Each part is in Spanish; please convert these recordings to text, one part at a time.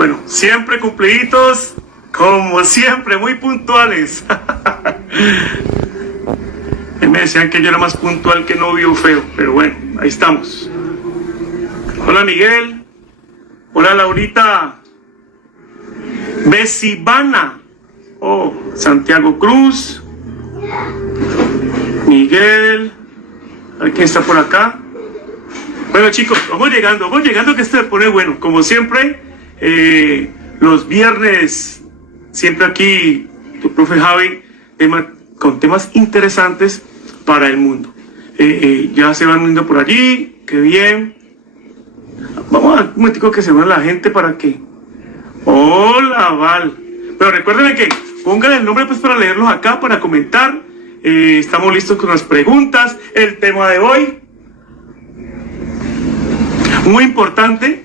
Bueno, siempre cumpliditos, como siempre, muy puntuales. Me decían que yo era más puntual que novio feo, pero bueno, ahí estamos. Hola Miguel, hola Laurita, Besibana, oh, Santiago Cruz, Miguel, a ver quién está por acá. Bueno chicos, vamos llegando que esto se pone bueno, como siempre, los viernes, siempre aquí, tu profe Javi, con temas interesantes para el mundo. Ya se van uniendo por allí, qué bien. Vamos a un momentico que se una la gente para que... Hola Val. Pero recuerden que pongan el nombre pues para leerlos acá, para comentar. Estamos listos con las preguntas. El tema de hoy, muy importante,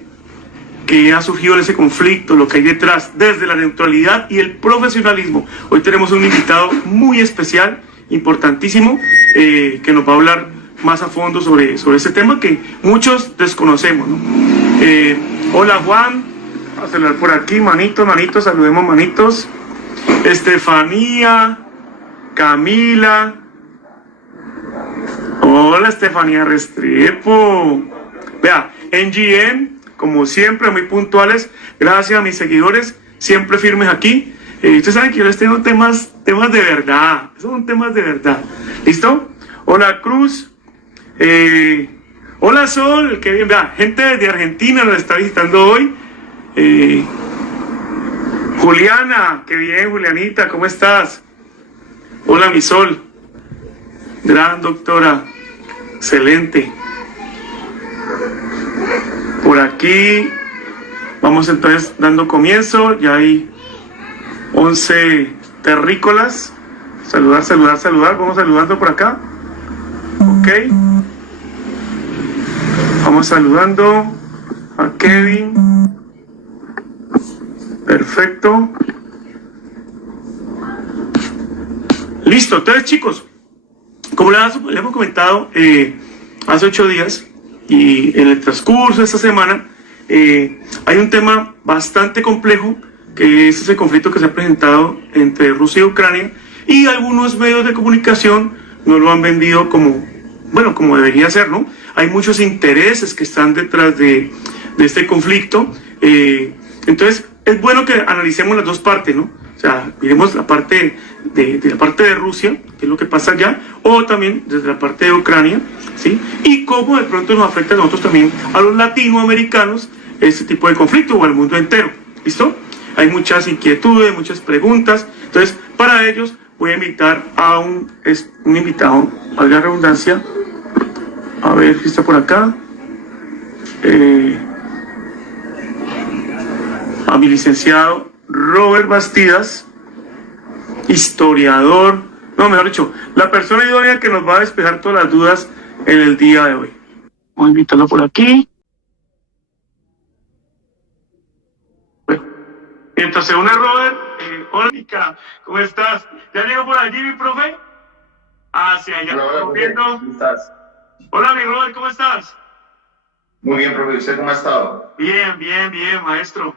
que ha surgido en ese conflicto, lo que hay detrás, desde la neutralidad y el profesionalismo. Hoy tenemos un invitado muy especial, importantísimo, que nos va a hablar más a fondo sobre ese tema que muchos desconocemos, ¿no? Hola Juan, a saludar por aquí, manitos, saludemos manitos. Estefanía, Camila, hola Estefanía Restrepo. Vea, NGM, como siempre, muy puntuales. Gracias a mis seguidores, siempre firmes aquí. Ustedes saben que yo les tengo temas de verdad. Son temas de verdad. ¿Listo? Hola Cruz. Hola Sol, qué bien. Vea, gente de Argentina nos está visitando hoy. Juliana, qué bien, Julianita, ¿cómo estás? Hola mi Sol. Gran doctora. Excelente. Por aquí vamos entonces dando comienzo. Ya hay 11 terrícolas. Saludar. Vamos saludando por acá. Ok. Vamos saludando a Kevin. Perfecto. Listo. Entonces, chicos, como les hemos comentado hace 8 días, y en el transcurso de esta semana hay un tema bastante complejo, que es ese conflicto que se ha presentado entre Rusia y Ucrania, y algunos medios de comunicación no lo han vendido como debería ser, ¿no? Hay muchos intereses que están detrás de este conflicto, entonces es bueno que analicemos las dos partes, ¿no? O sea, miremos la parte de Rusia, que es lo que pasa allá, o también desde la parte de Ucrania, ¿sí? Y cómo de pronto nos afecta a nosotros también, a los latinoamericanos, este tipo de conflicto, o al mundo entero. ¿Listo? Hay muchas inquietudes, muchas preguntas. Entonces, para ellos voy a invitar a un invitado, valga la redundancia, a ver si está por acá, a mi licenciado Robert Bastidas, historiador, no, mejor dicho, la persona idónea que nos va a despejar todas las dudas en el día de hoy. Voy a invitarlo por aquí. Bueno, mientras se une Robert, hola Mica, ¿cómo estás? ¿Ya llegó por allí mi profe? Hacia allá, estamos viendo. ¿Cómo estás? Hola mi Robert, ¿cómo estás? Muy bien, profe. ¿Usted cómo ha estado? Bien, maestro.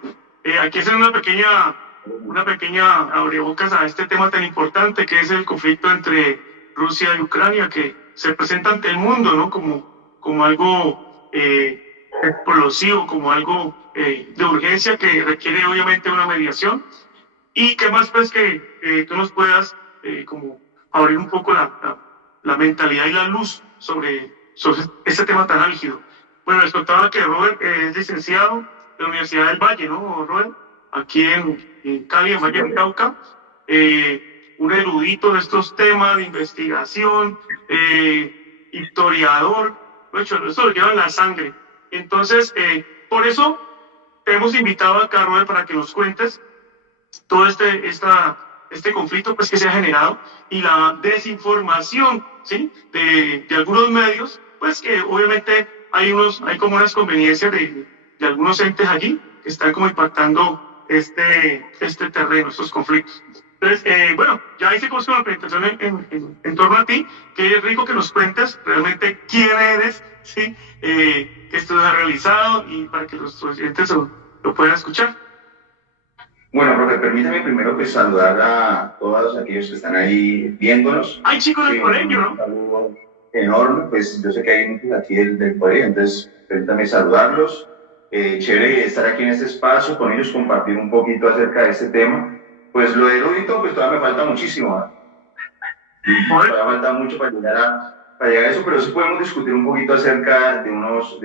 Aquí es una pequeña abrebocas a este tema tan importante que es el conflicto entre Rusia y Ucrania, que se presenta ante el mundo, ¿no? Como algo explosivo, como algo de urgencia que requiere obviamente una mediación. Y que más pues que tú nos puedas como abrir un poco la mentalidad y la luz sobre este tema tan álgido. Bueno, les contaba que Robert es licenciado de la Universidad del Valle, ¿no, Robert? Aquí en Cali, en Valle del Cauca. Un erudito de estos temas de investigación, historiador, de hecho, esto lo lleva en la sangre. Entonces, por eso te hemos invitado acá, Robert, para que nos cuentes todo este conflicto pues, que se ha generado y la desinformación, ¿sí? de algunos medios, pues que obviamente hay como unas conveniencias de algunos entes allí que están como impactando este terreno, estos conflictos. Entonces, bueno, ya hice con la presentación en torno a ti, que es rico que nos cuentes realmente quién eres, ¿sí? Qué estudios has realizado y para que los oyentes lo puedan escuchar. Bueno, profe, permítame primero pues saludar a todos aquellos que están ahí viéndonos. Hay chicos del Sí, colegio, un ¿no? saludo enorme, pues yo sé que hay muchos aquí del colegio, entonces permítame saludarlos. Chévere estar aquí en este espacio, con ellos compartir un poquito acerca de este tema. Pues lo de erudito, pues todavía me falta muchísimo, ¿no? Joder. Todavía falta mucho para llegar a eso, pero sí podemos discutir un poquito acerca de unos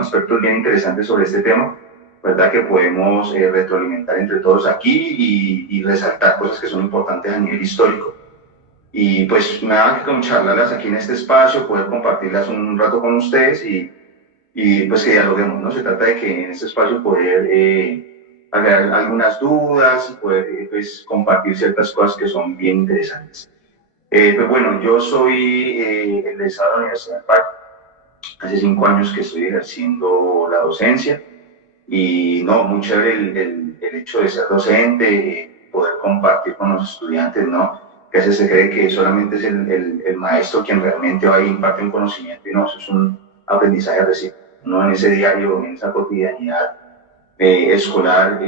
aspectos bien interesantes sobre este tema, ¿verdad? Que podemos retroalimentar entre todos aquí y resaltar cosas que son importantes a nivel histórico. Y pues nada que con charlarlas aquí en este espacio, poder compartirlas un rato con ustedes y pues que dialoguemos, ¿no? Se trata de que en este espacio poder aclarar algunas dudas, poder pues compartir ciertas cosas que son bien interesantes. Pues bueno, yo soy egresado de la Universidad del Parque. Hace 5 años que estoy ejerciendo la docencia y no, muy chévere el hecho de ser docente, poder compartir con los estudiantes, ¿no? Que a veces se cree que solamente es el maestro quien realmente va a impartir un conocimiento y no, eso es un aprendizaje recíproco, ¿no? En ese diario, en esa cotidianidad escolar,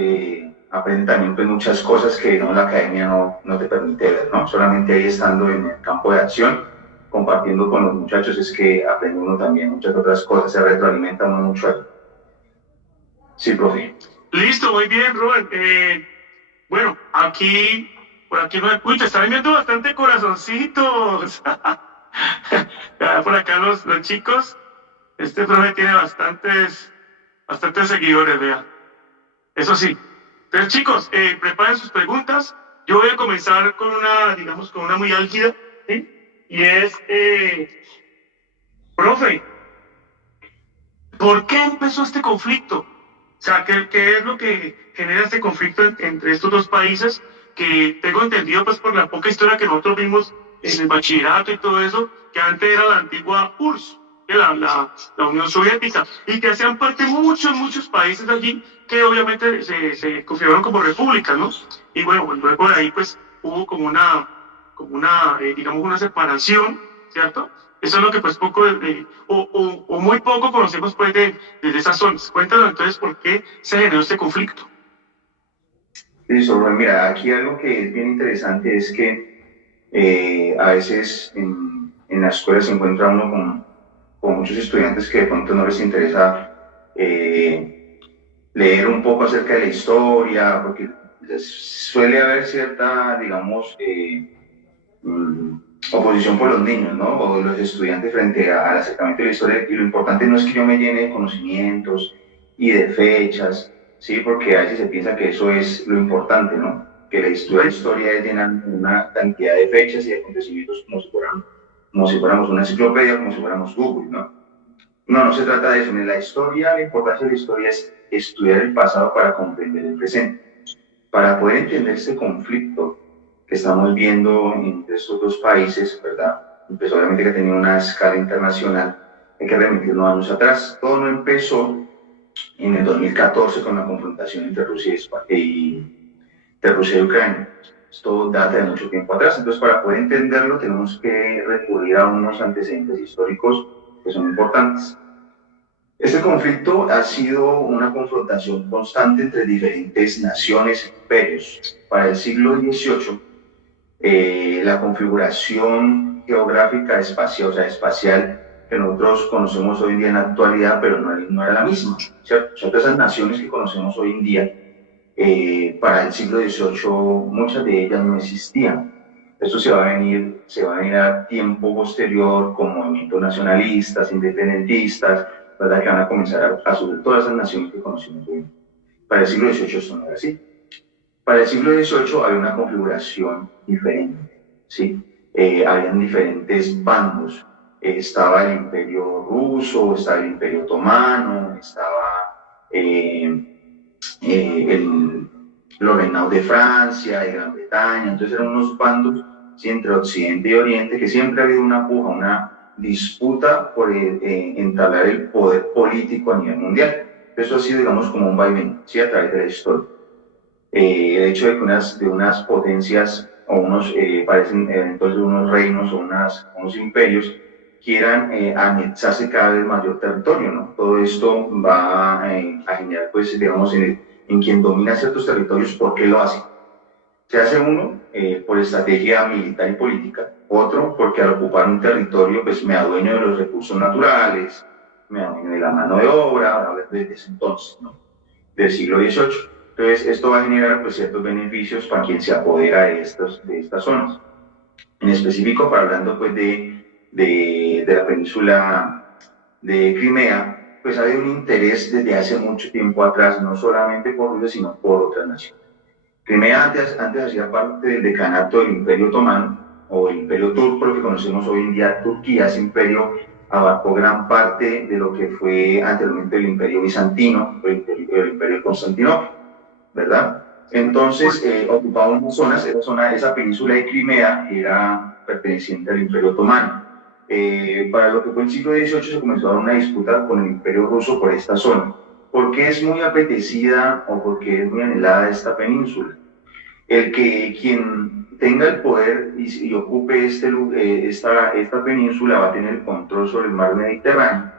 aprenden también pues, muchas cosas que no, la academia no te permite ver, ¿no? Solamente ahí estando en el campo de acción, compartiendo con los muchachos, es que aprende uno también muchas otras cosas, se retroalimenta uno mucho ahí. Sí, profe. Listo, muy bien, Robert. Bueno, por aquí no escucha, están viendo bastante corazoncitos. Ya por acá los chicos, este profe tiene bastantes seguidores, vea. Eso sí. Entonces, chicos, preparen sus preguntas. Yo voy a comenzar con una, digamos, con una muy álgida, ¿sí? Y es, profe, ¿por qué empezó este conflicto? O sea, ¿qué es lo que genera este conflicto entre estos dos países? Que tengo entendido, pues, por la poca historia que nosotros vimos en el bachillerato y todo eso, que antes era la antigua URSS, que la Unión Soviética, y que hacían parte muchos países allí que obviamente se configuraron como repúblicas, ¿no? Y bueno, pues, luego de ahí, pues, hubo digamos, una separación, ¿cierto? Eso es lo que pues poco, o muy poco conocemos pues de esas zonas. Cuéntanos entonces por qué se generó este conflicto. Listo, Rubén. Mira, aquí algo que es bien interesante es que a veces en la escuela se encuentra uno con muchos estudiantes que de pronto no les interesa leer un poco acerca de la historia, porque suele haber cierta, digamos, oposición por los niños, ¿no? O los estudiantes frente al acercamiento de la historia. Y lo importante no es que yo me llene de conocimientos y de fechas, ¿sí? Porque a veces se piensa que eso es lo importante, ¿no? Que la historia es llenar una cantidad de fechas y de acontecimientos como si fuéramos una enciclopedia, como si fuéramos Google, ¿no? No, no se trata de eso. En la historia, la importancia de la historia es estudiar el pasado para comprender el presente. Para poder entender este conflicto que estamos viendo entre estos dos países, ¿verdad? Empezó obviamente que tenía una escala internacional, hay que remitirnos años atrás. Todo no empezó en el 2014 con la confrontación entre Rusia y Ucrania. Esto data de mucho tiempo atrás, entonces para poder entenderlo tenemos que recurrir a unos antecedentes históricos que son importantes. Este conflicto ha sido una confrontación constante entre diferentes naciones e imperios. Para el siglo XVIII, la configuración geográfica espacial, o sea, espacial que nosotros conocemos hoy en día en la actualidad, pero no era la misma, ¿cierto? O sea, todas esas naciones que conocemos hoy en día, para el siglo XVIII, muchas de ellas no existían. Esto se va a venir a tiempo posterior con movimientos nacionalistas, independentistas, ¿verdad? Que van a comenzar a subir todas esas naciones que conocemos hoy. Para el siglo XVIII esto no era así. Para el siglo XVIII había una configuración diferente, ¿sí? Habían diferentes bandos. Estaba el Imperio Ruso, estaba el Imperio Otomano, estaba los reinados de Francia, de Gran Bretaña. Entonces eran unos bandos, ¿sí? Entre Occidente y Oriente, que siempre ha habido una puja, una disputa por entablar el poder político a nivel mundial. Eso ha sido, digamos, como un vaivén, ¿sí? A través de la historia. El hecho de que unas potencias o parecen entonces unos reinos o unos imperios quieran anexarse cada vez mayor territorio, ¿no? Todo esto va a generar, pues, digamos, en quien domina ciertos territorios, ¿por qué lo hace? Se hace uno por estrategia militar y política, otro porque al ocupar un territorio pues me adueño de los recursos naturales, me adueño de la mano de obra, desde ese entonces, ¿no? Del siglo XVIII. Entonces esto va a generar pues ciertos beneficios para quien se apodera de estas zonas. En específico, para hablando pues de la península de Crimea, pues ha habido un interés desde hace mucho tiempo atrás, no solamente por Rusia, sino por otras naciones. Crimea antes hacía parte del decanato del Imperio Otomano, o el Imperio Turco, lo que conocemos hoy en día Turquía. Ese imperio abarcó gran parte de lo que fue anteriormente el Imperio Bizantino, el Imperio de Constantinopla, ¿verdad? Entonces ocupaba unas zonas, esa península de Crimea era perteneciente al Imperio Otomano. Para lo que fue el siglo XVIII se comenzó a dar una disputa con el Imperio Ruso por esta zona. ¿Por qué es muy apetecida o por qué es muy anhelada esta península? El que quien tenga el poder y ocupe esta península va a tener el control sobre el mar Mediterráneo.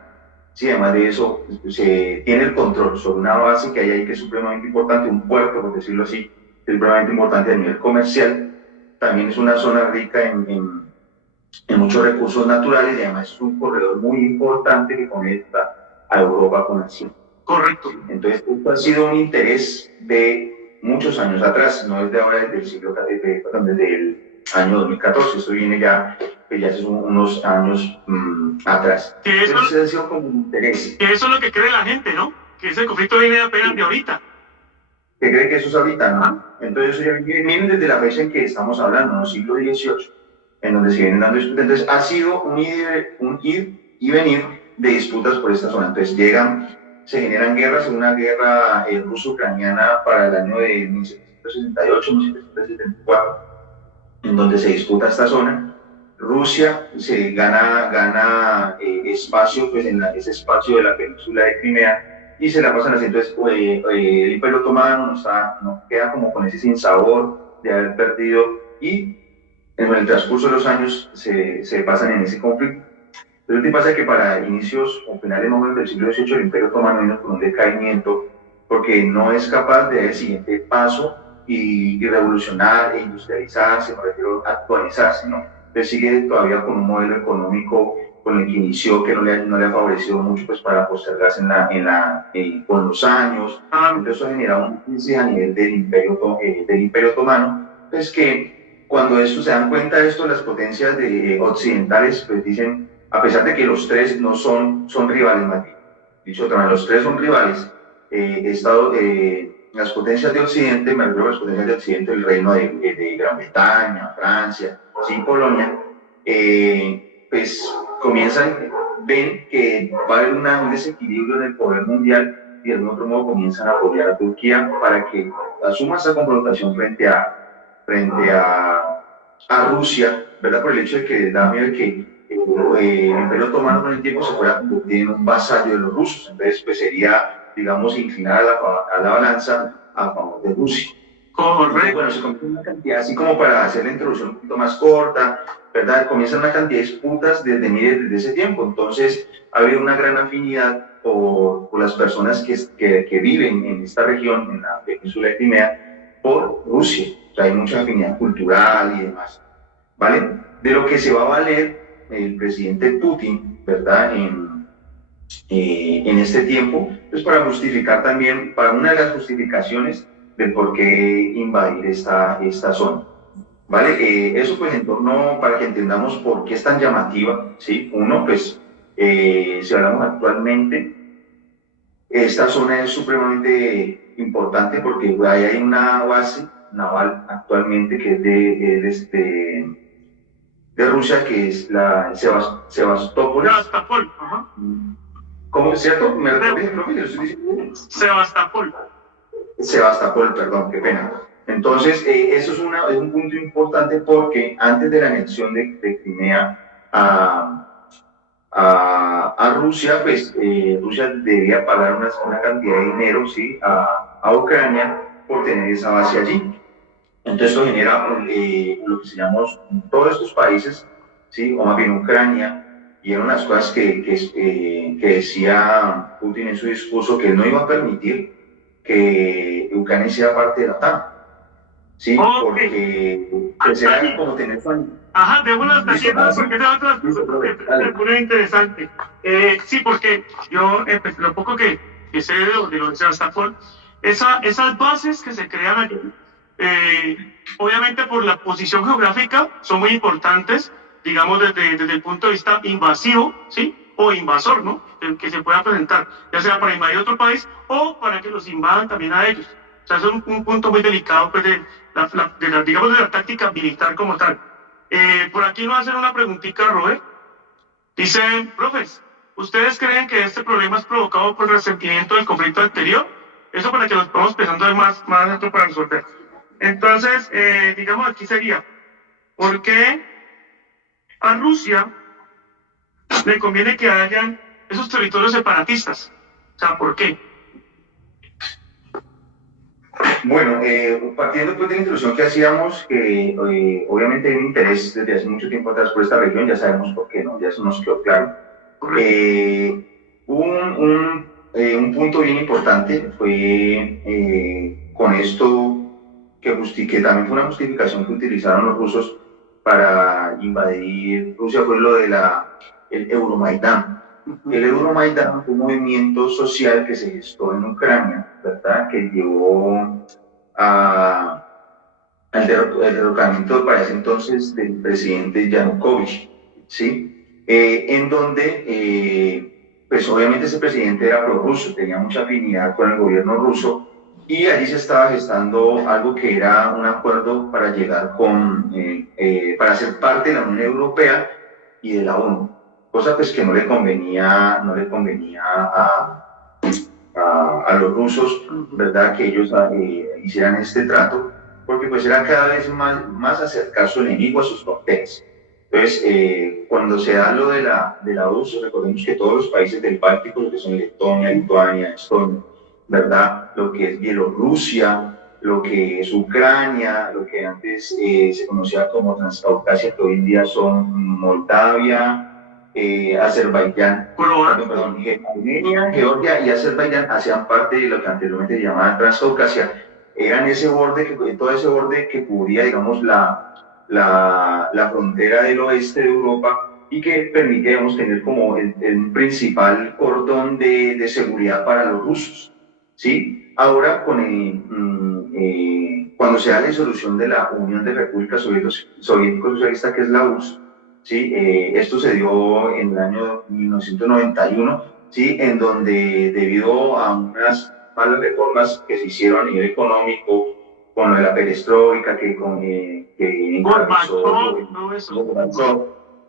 Sí, además de eso, se tiene el control sobre una base que hay ahí que es supremamente importante, un puerto, por decirlo así, que es supremamente importante a nivel comercial. También es una zona rica en muchos recursos naturales y además es un corredor muy importante que conecta a Europa con Asia. Correcto. Entonces, esto ha sido un interés de muchos años atrás, no desde ahora, desde el año 2014, esto viene ya hace unos años atrás. Entonces, ha sido como un interés. Que eso es lo que cree la gente, ¿no? Que ese conflicto viene apenas de ahorita. ¿Qué cree que eso es ahorita, no? Entonces, eso ya viene desde la fecha en que estamos hablando, ¿no? Siglo XVIII, en donde se vienen dando disputas. Entonces, ha sido un ir y venir de disputas por esta zona. Entonces, se generan guerras, una guerra ruso-ucraniana para el año de 1768-1774, en donde se disputa esta zona. Rusia se gana espacio pues, en ese espacio de la península de Crimea y se la pasan así. Entonces, el Imperio Otomano no queda como con ese sinsabor de haber perdido y en el transcurso de los años se pasan en ese conflicto. Pero lo que pasa es que para inicios o finales del siglo XVIII el Imperio Otomano vino con un decaimiento porque no es capaz de dar el siguiente paso y revolucionar e industrializarse, me refiero a actualizarse, ¿no? Entonces sigue todavía con un modelo económico con el que inició que no le ha favorecido mucho pues, para postergarse con los años. Entonces eso ha generado una crisis a nivel del Imperio Otomano, pues que cuando se dan cuenta de esto, las potencias occidentales pues dicen, a pesar de que los tres no son rivales, dicho otra vez, los tres son rivales, las potencias de Occidente, me refiero a las potencias de Occidente, el reino de Gran Bretaña, Francia, sí, Polonia, pues ven que va a haber un desequilibrio en el poder mundial y de algún otro modo comienzan a apoyar a Turquía para que asuma esa confrontación frente a Rusia, ¿verdad? Por el hecho de que da miedo de que el Imperio Otomano con el tiempo se fuera a convertir en un vasallo de los rusos. Entonces, pues sería, digamos, inclinar a la balanza a favor de Rusia. Correcto. Bueno, se comienza una cantidad, así como para hacer la introducción un poquito más corta, ¿verdad? Comienzan una cantidad de disputas desde ese tiempo. Entonces, ha habido una gran afinidad por las personas que viven en esta región, en la península de Crimea, por Rusia. O sea, hay mucha afinidad cultural y demás, ¿vale? De lo que se va a valer el presidente Putin, ¿verdad? En este tiempo, pues para justificar también, para una de las justificaciones del por qué invadir esta zona, ¿vale? Eso pues en torno, para que entendamos por qué es tan llamativa, ¿sí? Uno, pues, si hablamos actualmente, esta zona es supremamente importante porque ahí hay una base naval actualmente que es de Rusia, que es la Sebastopol. Sebastopol, ajá. ¿Cómo es cierto? ¿Me recuerdas, profe? Yo estoy diciendo. Sebastopol, perdón, qué pena. Entonces, eso es un punto importante porque antes de la anexión de Crimea a Rusia, pues Rusia debía pagar una cantidad de dinero, ¿sí? a Ucrania por tener esa base allí. Entonces esto genera lo que se llama todos estos países, ¿sí? O más bien Ucrania, y eran las cosas que decía Putin en su discurso, que él no iba a permitir que Ucrania sea parte de la OTAN, ¿sí? Okay. Porque pues, era como tener familia. Ajá, démoslo hasta aquí, ¿no? Porque esa otra cosa me pone interesante. Sí, porque yo, lo poco que sé de lo de Sebastopol, esas bases que se crean allí, obviamente por la posición geográfica, son muy importantes, digamos, desde el punto de vista invasivo, ¿sí? O invasor, ¿no? Que se pueda presentar, ya sea para invadir otro país o para que los invadan también a ellos. O sea, eso es un punto muy delicado, pues, digamos, de la táctica militar como tal. Por aquí nos hacen una preguntita, Robert. Dice, profes, ¿ustedes creen que este problema es provocado por el resentimiento del conflicto anterior? Eso para que nos vamos pensando de más dentro para resolver. Entonces, digamos, aquí sería, ¿por qué a Rusia le conviene que hayan esos territorios separatistas? O sea, ¿por qué? Bueno, partiendo pues de la introducción que hacíamos, que obviamente hay un interés desde hace mucho tiempo atrás por esta región, ya sabemos por qué, ¿no? Ya eso nos quedó claro. Un punto bien importante fue con esto que también fue una justificación que utilizaron los rusos para invadir Rusia, fue lo de el Euromaidán. El Euromaidán fue un movimiento social que se gestó en Ucrania, ¿verdad? Que llevó al derrocamiento para ese entonces del presidente Yanukovych, ¿sí? En donde, pues obviamente ese presidente era prorruso, tenía mucha afinidad con el gobierno ruso, y allí se estaba gestando algo que era un acuerdo para llegar para ser parte de la Unión Europea y de la ONU, cosa pues que no le convenía a los rusos, ¿verdad? Que ellos hicieran este trato, porque pues era cada vez más acercar su enemigo a sus fronteras. Entonces, cuando se da lo de la URSS, recordemos que todos los países del Báltico, lo que son Letonia, Lituania, Estonia, ¿verdad? Lo que es Bielorrusia, lo que es Ucrania, lo que antes se conocía como Transcaucasia, que hoy en día son Moldavia, Azerbaiyán, Armenia, Georgia y Azerbaiyán hacían parte de lo que anteriormente se llamaba Transcaucasia. Eran todo ese borde que cubría, digamos, la frontera del oeste de Europa y que permitía, digamos, tener como el principal cordón de seguridad para los rusos, ¿sí? Ahora, cuando se da la disolución de la Unión de Repúblicas Soviético-Socialista, que es la URSS, ¿sí? Esto se dio en el año 1991, ¿sí? En donde debido a unas malas reformas que se hicieron a nivel económico, con lo de la perestroika, que encabezó,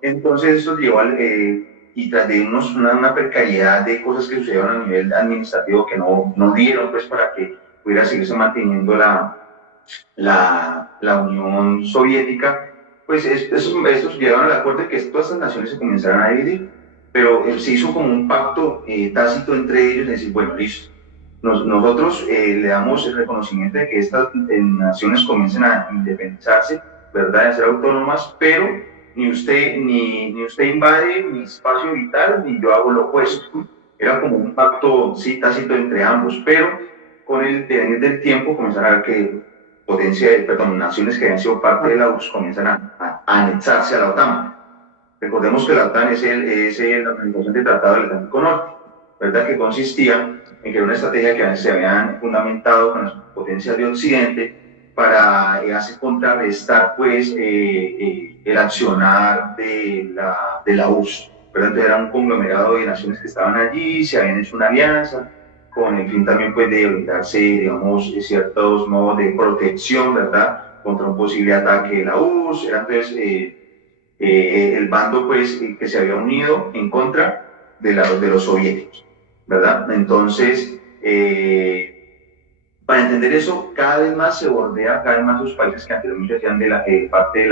entonces eso llevó y tras de una precariedad de cosas que sucedieron a nivel administrativo que no dieron pues para que pudiera seguirse manteniendo la Unión Soviética, pues estos llegaron al acuerdo de que todas estas naciones se comenzaran a dividir, pero se hizo como un pacto tácito entre ellos, de decir, bueno, listo, nosotros le damos el reconocimiento de que estas naciones comiencen a independizarse, ¿verdad?, a ser autónomas, pero ni usted invade mi espacio vital, ni yo hago lo opuesto. Era como un pacto sí, tácito entre ambos, pero con el devenir del tiempo comenzaron a ver que naciones que habían sido parte de la URSS comienzan a anexarse a la OTAN. Recordemos que la OTAN es la Organización de Tratado del Atlántico Norte, ¿verdad?, que consistía en que era una estrategia que se habían fundamentado con las potencias de Occidente para contrarrestar pues, el accionar de la URSS. ¿Verdad? Entonces era un conglomerado de naciones que estaban allí, se habían hecho una alianza, con el fin también pues, de evitarse, digamos, ciertos modos de protección, ¿verdad?, contra un posible ataque de la URSS. Era entonces el bando pues, que se había unido en contra de los soviéticos, ¿verdad? Entonces, para entender eso, cada vez más se bordea, cada vez más los países que anteriormente hacían parte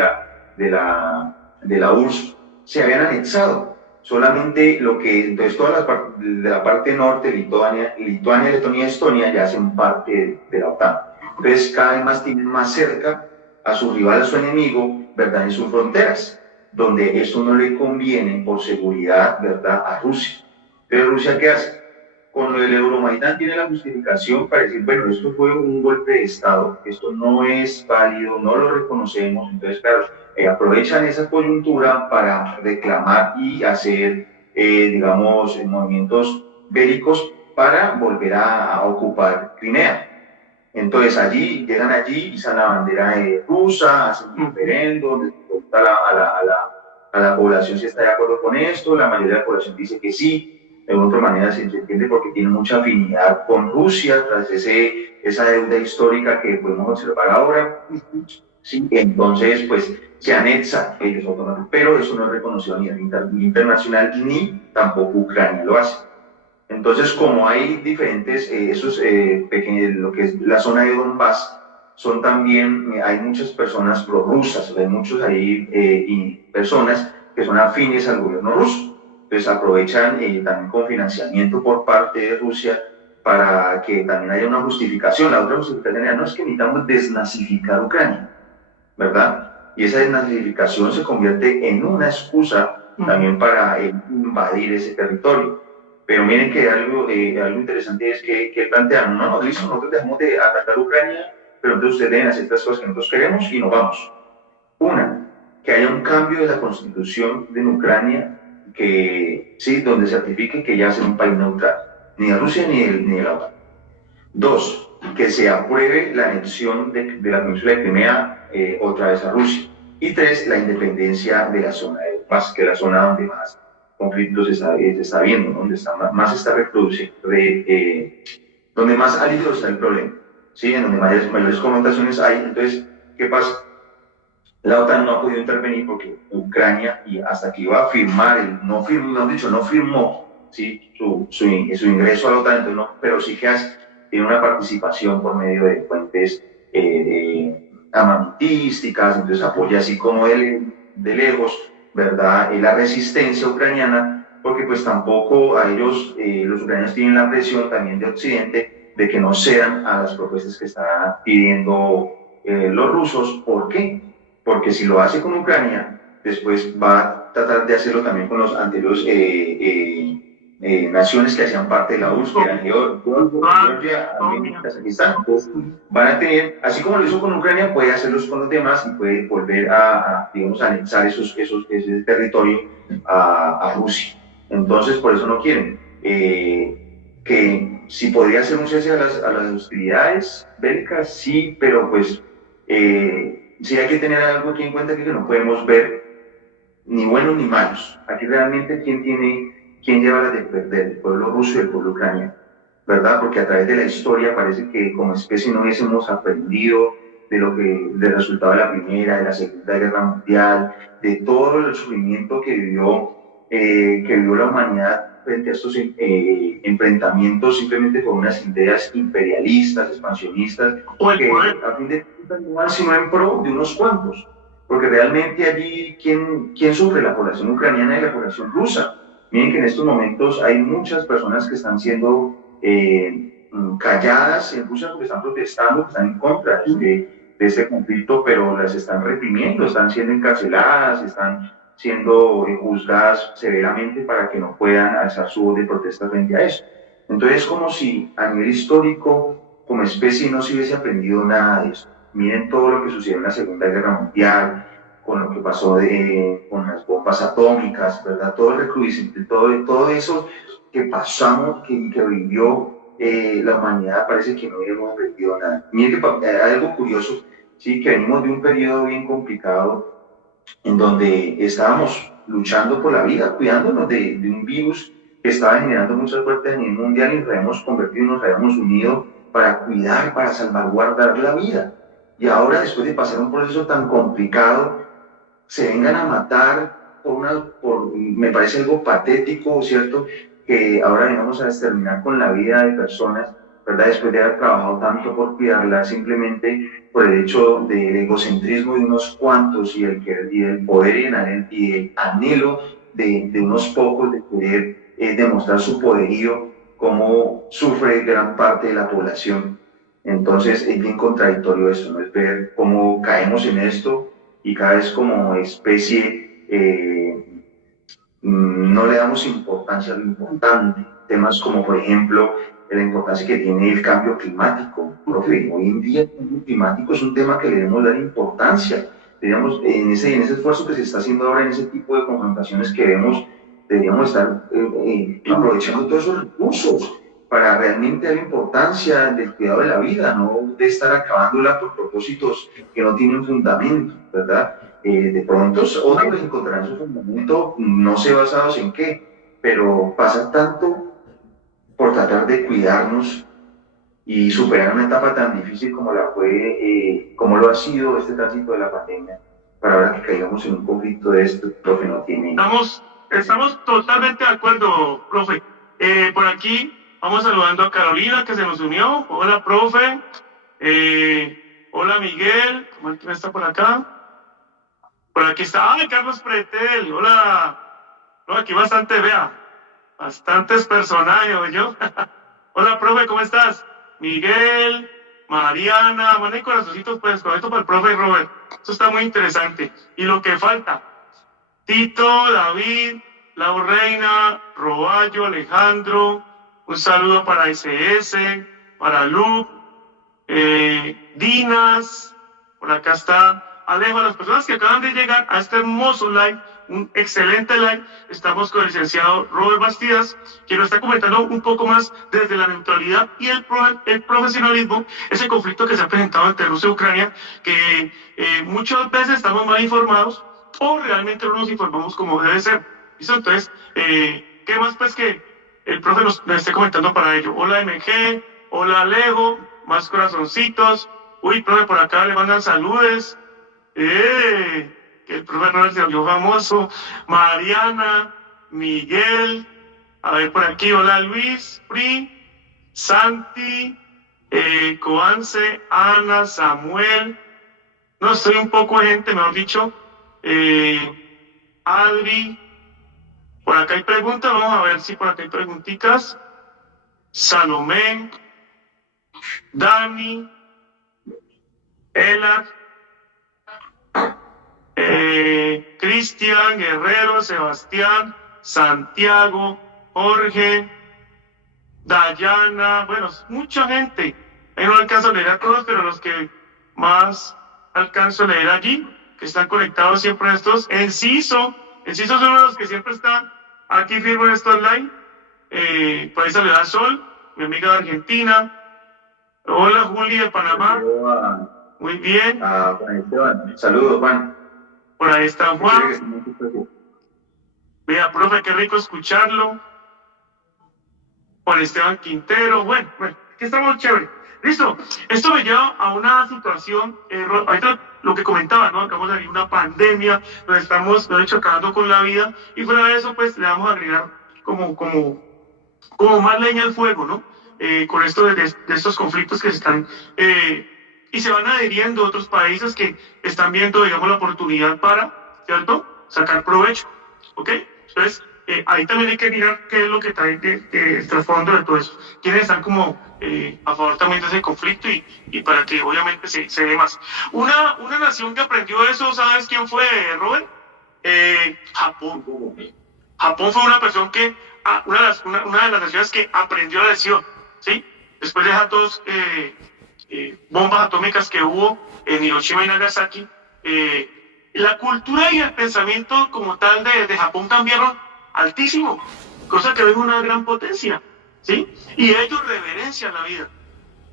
de la URSS se habían anexado. Solamente entonces todas de la parte norte, Lituania, Letonia y Estonia ya hacen parte de la OTAN. Entonces cada vez más tienen más cerca a su rival, a su enemigo, ¿verdad?, en sus fronteras, donde esto no le conviene por seguridad, ¿verdad?, a Rusia. Pero Rusia, ¿qué hace? con lo del Euromaidán tiene la justificación para decir, bueno, esto fue un golpe de Estado, esto no es válido, no lo reconocemos, entonces, claro, aprovechan esa coyuntura para reclamar y hacer, digamos, movimientos bélicos para volver a ocupar Crimea. Entonces llegan allí, izan la bandera rusa, hacen un referéndum, les preguntan a la población si está de acuerdo con esto, la mayoría de la población dice que sí, de otra manera se entiende porque tiene mucha afinidad con Rusia, tras esa deuda histórica que podemos observar ahora. Sí, entonces, pues, se anexa ellos automáticamente, pero eso no es reconocido a nivel internacional, ni tampoco Ucrania lo hace. Entonces, como hay diferentes, pequeños, lo que es la zona de Donbass, son también, hay muchas personas prorrusas, hay muchos ahí y personas que son afines al gobierno ruso. Entonces aprovechan también con financiamiento por parte de Rusia para que también haya una justificación. La otra justificación no es que necesitamos desnazificar Ucrania, ¿verdad? Y esa desnazificación se convierte en una excusa también para invadir ese territorio. Pero miren que algo interesante es que plantean, no, listo, nosotros dejamos de atacar Ucrania, pero entonces ustedes deben hacer estas cosas que nosotros queremos y nos vamos. Una, que haya un cambio de la constitución de Ucrania donde certifique que ya es un país neutral, ni de Rusia ni de la OTAN. Dos, que se apruebe la anexión de la península de Crimea otra vez a Rusia. Y tres, la independencia de la zona de Donbass, que es la zona donde más conflictos se está viendo, donde más se está reproduciendo, donde más árido está el problema, ¿sí? En donde mayores connotaciones hay. Entonces, ¿qué pasa? La OTAN no ha podido intervenir porque Ucrania, y hasta que iba a firmar, no firmó, ¿sí? su ingreso a la OTAN, entonces no, pero sí que tiene una participación por medio de fuentes armamentísticas, entonces apoya así como de lejos, ¿verdad? La resistencia ucraniana, porque pues tampoco a ellos, los ucranianos tienen la presión también de Occidente de que no cedan a las propuestas que están pidiendo los rusos. ¿Por qué? Porque si lo hace con Ucrania, después va a tratar de hacerlo también con los anteriores naciones que hacían parte de la URSS, que eran Georgia, Armenia, Kazajistán. Van a tener, así como lo hizo con Ucrania, puede hacerlo con los demás y puede volver digamos, a anexar ese territorio a Rusia. Entonces, por eso no quieren. Que si podría ser un cese a las hostilidades bélicas, sí, pero pues sí hay que tener algo aquí en cuenta que no podemos ver ni buenos ni malos. Aquí realmente quién lleva la de perder, el pueblo ruso y el pueblo ucraniano, ¿verdad? Porque a través de la historia parece que como especie no hubiésemos aprendido del resultado de la Primera, de la Segunda Guerra Mundial, de todo el sufrimiento que vivió la humanidad frente a estos enfrentamientos simplemente por unas ideas imperialistas, expansionistas, que a fin de cuentas no van sino en pro de unos cuantos. Porque realmente allí, ¿quién sufre? La población ucraniana y la población rusa. Miren que en estos momentos hay muchas personas que están siendo calladas en Rusia porque están protestando, que están en contra de este conflicto, pero las están reprimiendo, están siendo encarceladas, están siendo juzgadas severamente para que no puedan alzar su voz de protesta frente a eso. Entonces es como si a nivel histórico, como especie, no se hubiese aprendido nada de eso. Miren todo lo que sucedió en la Segunda Guerra Mundial, con lo que pasó con las bombas atómicas, ¿verdad? Todo el recrudecimiento, todo eso que pasamos, que vivió la humanidad, parece que no hemos aprendido nada. Miren que hay algo curioso, ¿sí? Que venimos de un periodo bien complicado en donde estábamos luchando por la vida, cuidándonos de un virus que estaba generando muchas muertes a nivel mundial, y nos habíamos convertido, nos habíamos unido para cuidar, para salvaguardar la vida. Y ahora, después de pasar un proceso tan complicado, se vengan a matar me parece algo patético, ¿cierto? Que ahora vengamos a exterminar con la vida de personas, ¿verdad? Después de haber trabajado tanto por cuidarla, simplemente por el hecho del egocentrismo de unos cuantos y el poder y el anhelo de unos pocos de querer demostrar su poderío, como sufre gran parte de la población. Entonces es bien contradictorio esto, ¿no? Es ver cómo caemos en esto y cada vez como especie no le damos importancia a lo importante. Temas como, por ejemplo, la importancia que tiene el cambio climático. Profe, hoy en día el cambio climático es un tema que le debemos dar importancia. Digamos, en ese esfuerzo que se está haciendo ahora, en ese tipo de confrontaciones que vemos, deberíamos estar aprovechando todos esos recursos para realmente dar importancia del cuidado de la vida, no de estar acabándola por propósitos que no tienen fundamento, ¿verdad? De pronto otros encontrarán su fundamento, no sé basados en qué, pero pasa tanto por tratar de cuidarnos y superar una etapa tan difícil como como lo ha sido este tránsito de la pandemia, para ahora que caigamos en un conflicto de esto, profe, no tiene. Estamos totalmente de acuerdo, profe. Por aquí vamos saludando a Carolina, que se nos unió. Hola, profe. Hola, Miguel. ¿Quién está por acá? Por aquí está. ¡Ay, Carlos Pretel! Hola. No, aquí bastantes personajes, yo. Hola, profe, ¿cómo estás? Miguel, Mariana, manden corazoncitos, pues, con esto para el profe Robert. Eso está muy interesante. Y lo que falta, Tito, David, Lau Reina, Roballo, Alejandro, un saludo para SS, para Lu, Dinas, por acá está Alejo, las personas que acaban de llegar a este hermoso live, un excelente live. Estamos con el licenciado Robert Bastidas, quien nos está comentando un poco más desde la neutralidad y el profesionalismo, ese conflicto que se ha presentado entre Rusia y Ucrania, que muchas veces estamos mal informados o realmente no nos informamos como debe ser. ¿Listo? Entonces, ¿qué más pues que el profe nos esté comentando para ello? Hola MG, hola Alejo, más corazoncitos. Uy, profe, por acá le mandan saludes. Que el profe Robert se volvió famoso. Mariana, Miguel, a ver por aquí, hola Luis, Pri, Santi, Coance, Ana, Samuel. No, estoy un poco de gente, mejor dicho. Adri, por acá hay preguntas, vamos a ver si por acá hay preguntitas. Salomé, Dani, Ela, Cristian, Guerrero, Sebastián, Santiago, Jorge, Dayana, bueno, mucha gente. Ahí no alcanzo a leer a todos, pero los que más alcanzo a leer allí, que están conectados siempre a estos. Enciso es uno de los que siempre están aquí firme en estos live. Por ahí saludar a Sol, mi amiga de Argentina. Hola Juli de Panamá. Muy bien. Juan Esteban. Saludos, Juan. Por ahí está Juan. Vea, profe, qué rico escucharlo. Juan Esteban Quintero. Bueno, aquí estamos chévere. Listo. Esto me lleva a una situación, ahorita lo que comentaba, ¿no? Acabamos de vivir una pandemia, nos estamos, de hecho, acabando con la vida, y fuera de eso, pues, le vamos a agregar como más leña al fuego, ¿no? Con esto de estos conflictos que se están, y se van adhiriendo otros países que están viendo, digamos, la oportunidad para, ¿cierto?, sacar provecho, ¿ok? Entonces, ahí también hay que mirar qué es lo que trae de trasfondo de todo eso. Quiénes están como a favor también de ese conflicto y para que obviamente se dé más. Una nación que aprendió eso, ¿sabes quién fue, Robert? Japón. Japón fue una persona que, una de las naciones que aprendió la lección, ¿sí? Después de esas dos bombas atómicas que hubo en Hiroshima y Nagasaki, la cultura y el pensamiento como tal de Japón cambiaron altísimo, cosa que es una gran potencia, ¿sí? Y ellos reverencian la vida.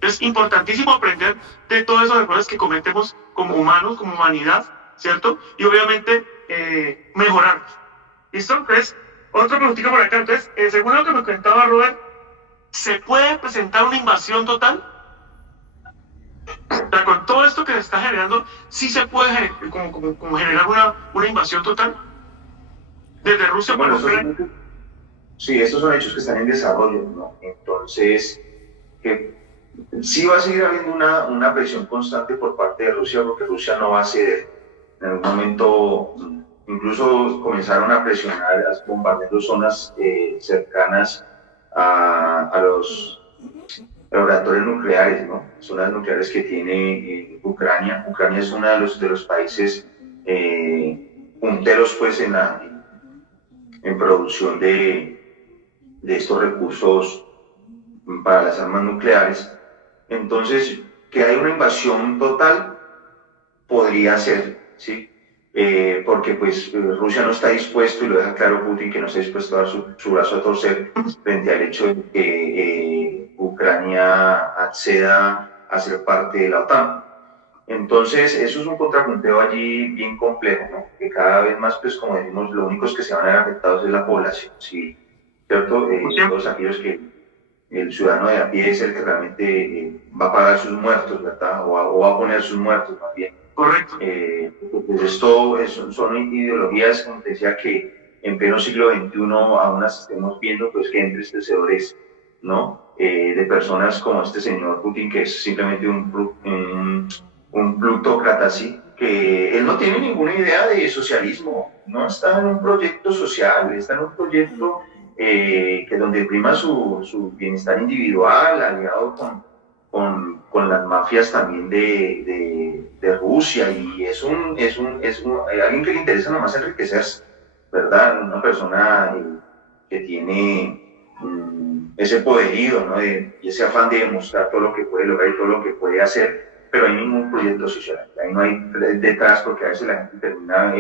Es importantísimo aprender de todos esos errores que cometemos como humanos, como humanidad, ¿cierto? Y obviamente mejorarlos. ¿Listo? Entonces, otra preguntita por acá. Entonces, según lo que me comentaba Robert, ¿se puede presentar una invasión total? O sea, con todo esto que se está generando, ¿sí se puede como generar una invasión total? Desde Rusia para Ucrania. Sí, estos son hechos que están en desarrollo, ¿no? Entonces, sí va a seguir habiendo una presión constante por parte de Rusia, porque Rusia no va a ceder. En algún momento, incluso comenzaron a presionar, bombardeando zonas cercanas a los laboratorios nucleares, ¿no? Zonas nucleares que tiene Ucrania. Ucrania es uno de los países punteros, pues, en en producción de estos recursos para las armas nucleares. Entonces, que hay una invasión total, podría ser, ¿sí? Porque pues Rusia no está dispuesto, y lo deja claro Putin, que no está dispuesto a dar su brazo a torcer frente al hecho de que Ucrania acceda a ser parte de la OTAN. Entonces, eso es un contrapunteo allí bien complejo, ¿no? Que cada vez más, pues como decimos, lo único que se van a ver afectados es la población, ¿sí? ¿Cierto? Todos aquellos que el ciudadano de a pie es el que realmente va a pagar sus muertos, ¿verdad? O va a poner sus muertos también. Correcto. Pues esto son ideologías, como te decía, que en pleno siglo XXI aún las estemos viendo, pues que entristecedores, ¿no? De personas como este señor Putin, que es simplemente un plutócrata, así, que él no tiene ninguna idea de socialismo, no está en un proyecto social, está en un proyecto que donde prima su bienestar individual, aliado con las mafias también de Rusia, y es alguien que le interesa nomás enriquecerse, ¿verdad? Una persona que tiene ese poderío, ¿no? Y ese afán de demostrar todo lo que puede lograr y todo lo que puede hacer, pero hay ningún proyecto social, ahí no hay detrás, porque a veces la gente termina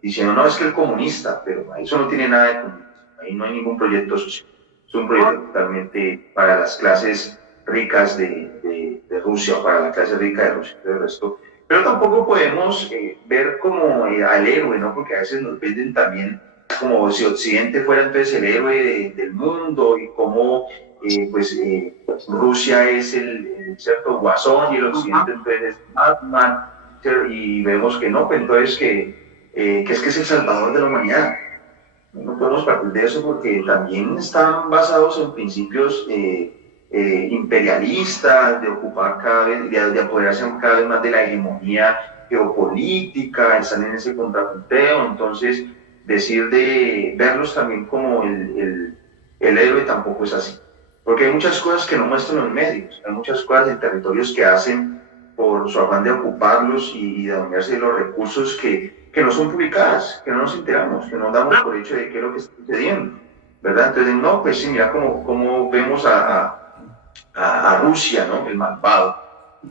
diciendo, no, es que el comunista, pero eso no tiene nada de comunista, ahí no hay ningún proyecto social, es un proyecto totalmente para las clases ricas de Rusia, o para la clase rica de Rusia, del resto. Pero tampoco podemos ver como al héroe, ¿no? Porque a veces nos venden también como si Occidente fuera entonces el héroe del mundo, y como Rusia es el cierto guasón y el Occidente entonces es Batman, y vemos que no, pues entonces que es el salvador de la humanidad. No podemos partir de eso, porque también están basados en principios imperialistas, de ocupar cada vez, de apoderarse cada vez más de la hegemonía geopolítica, están en ese contrapunteo. Entonces, verlos también como el héroe tampoco es así, porque hay muchas cosas que no muestran los medios, hay muchas cosas en territorios que hacen por su afán de ocuparlos y de adueñarse de los recursos que no son publicadas, que no nos enteramos, que no damos por hecho de qué es lo que está sucediendo, ¿verdad? Entonces, no, pues sí, mira cómo vemos a Rusia, ¿no? El malvado,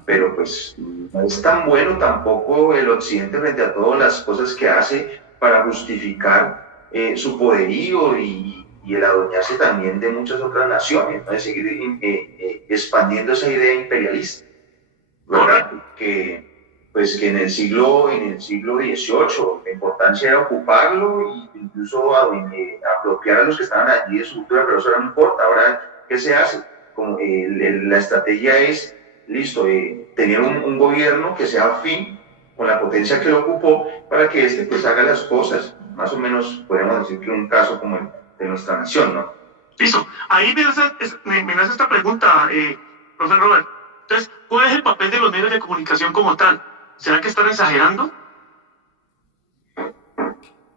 pero pues no es tan bueno tampoco el Occidente frente a todas las cosas que hace para justificar su poderío y el adueñarse también de muchas otras naciones, ¿no? De seguir expandiendo esa idea imperialista, ¿verdad? Que en el siglo XVIII la importancia era ocuparlo e incluso apropiar a los que estaban allí de su cultura, pero eso ahora no importa. Ahora, ¿qué se hace? Como la estrategia es, listo, tener un gobierno que sea afín con la potencia que lo ocupó, para que pues haga las cosas, más o menos podemos decir que un caso como el de nuestra nación, ¿no? Listo, ahí me nace esta pregunta, profesor Robert. Entonces, ¿cuál es el papel de los medios de comunicación como tal? ¿Será que están exagerando?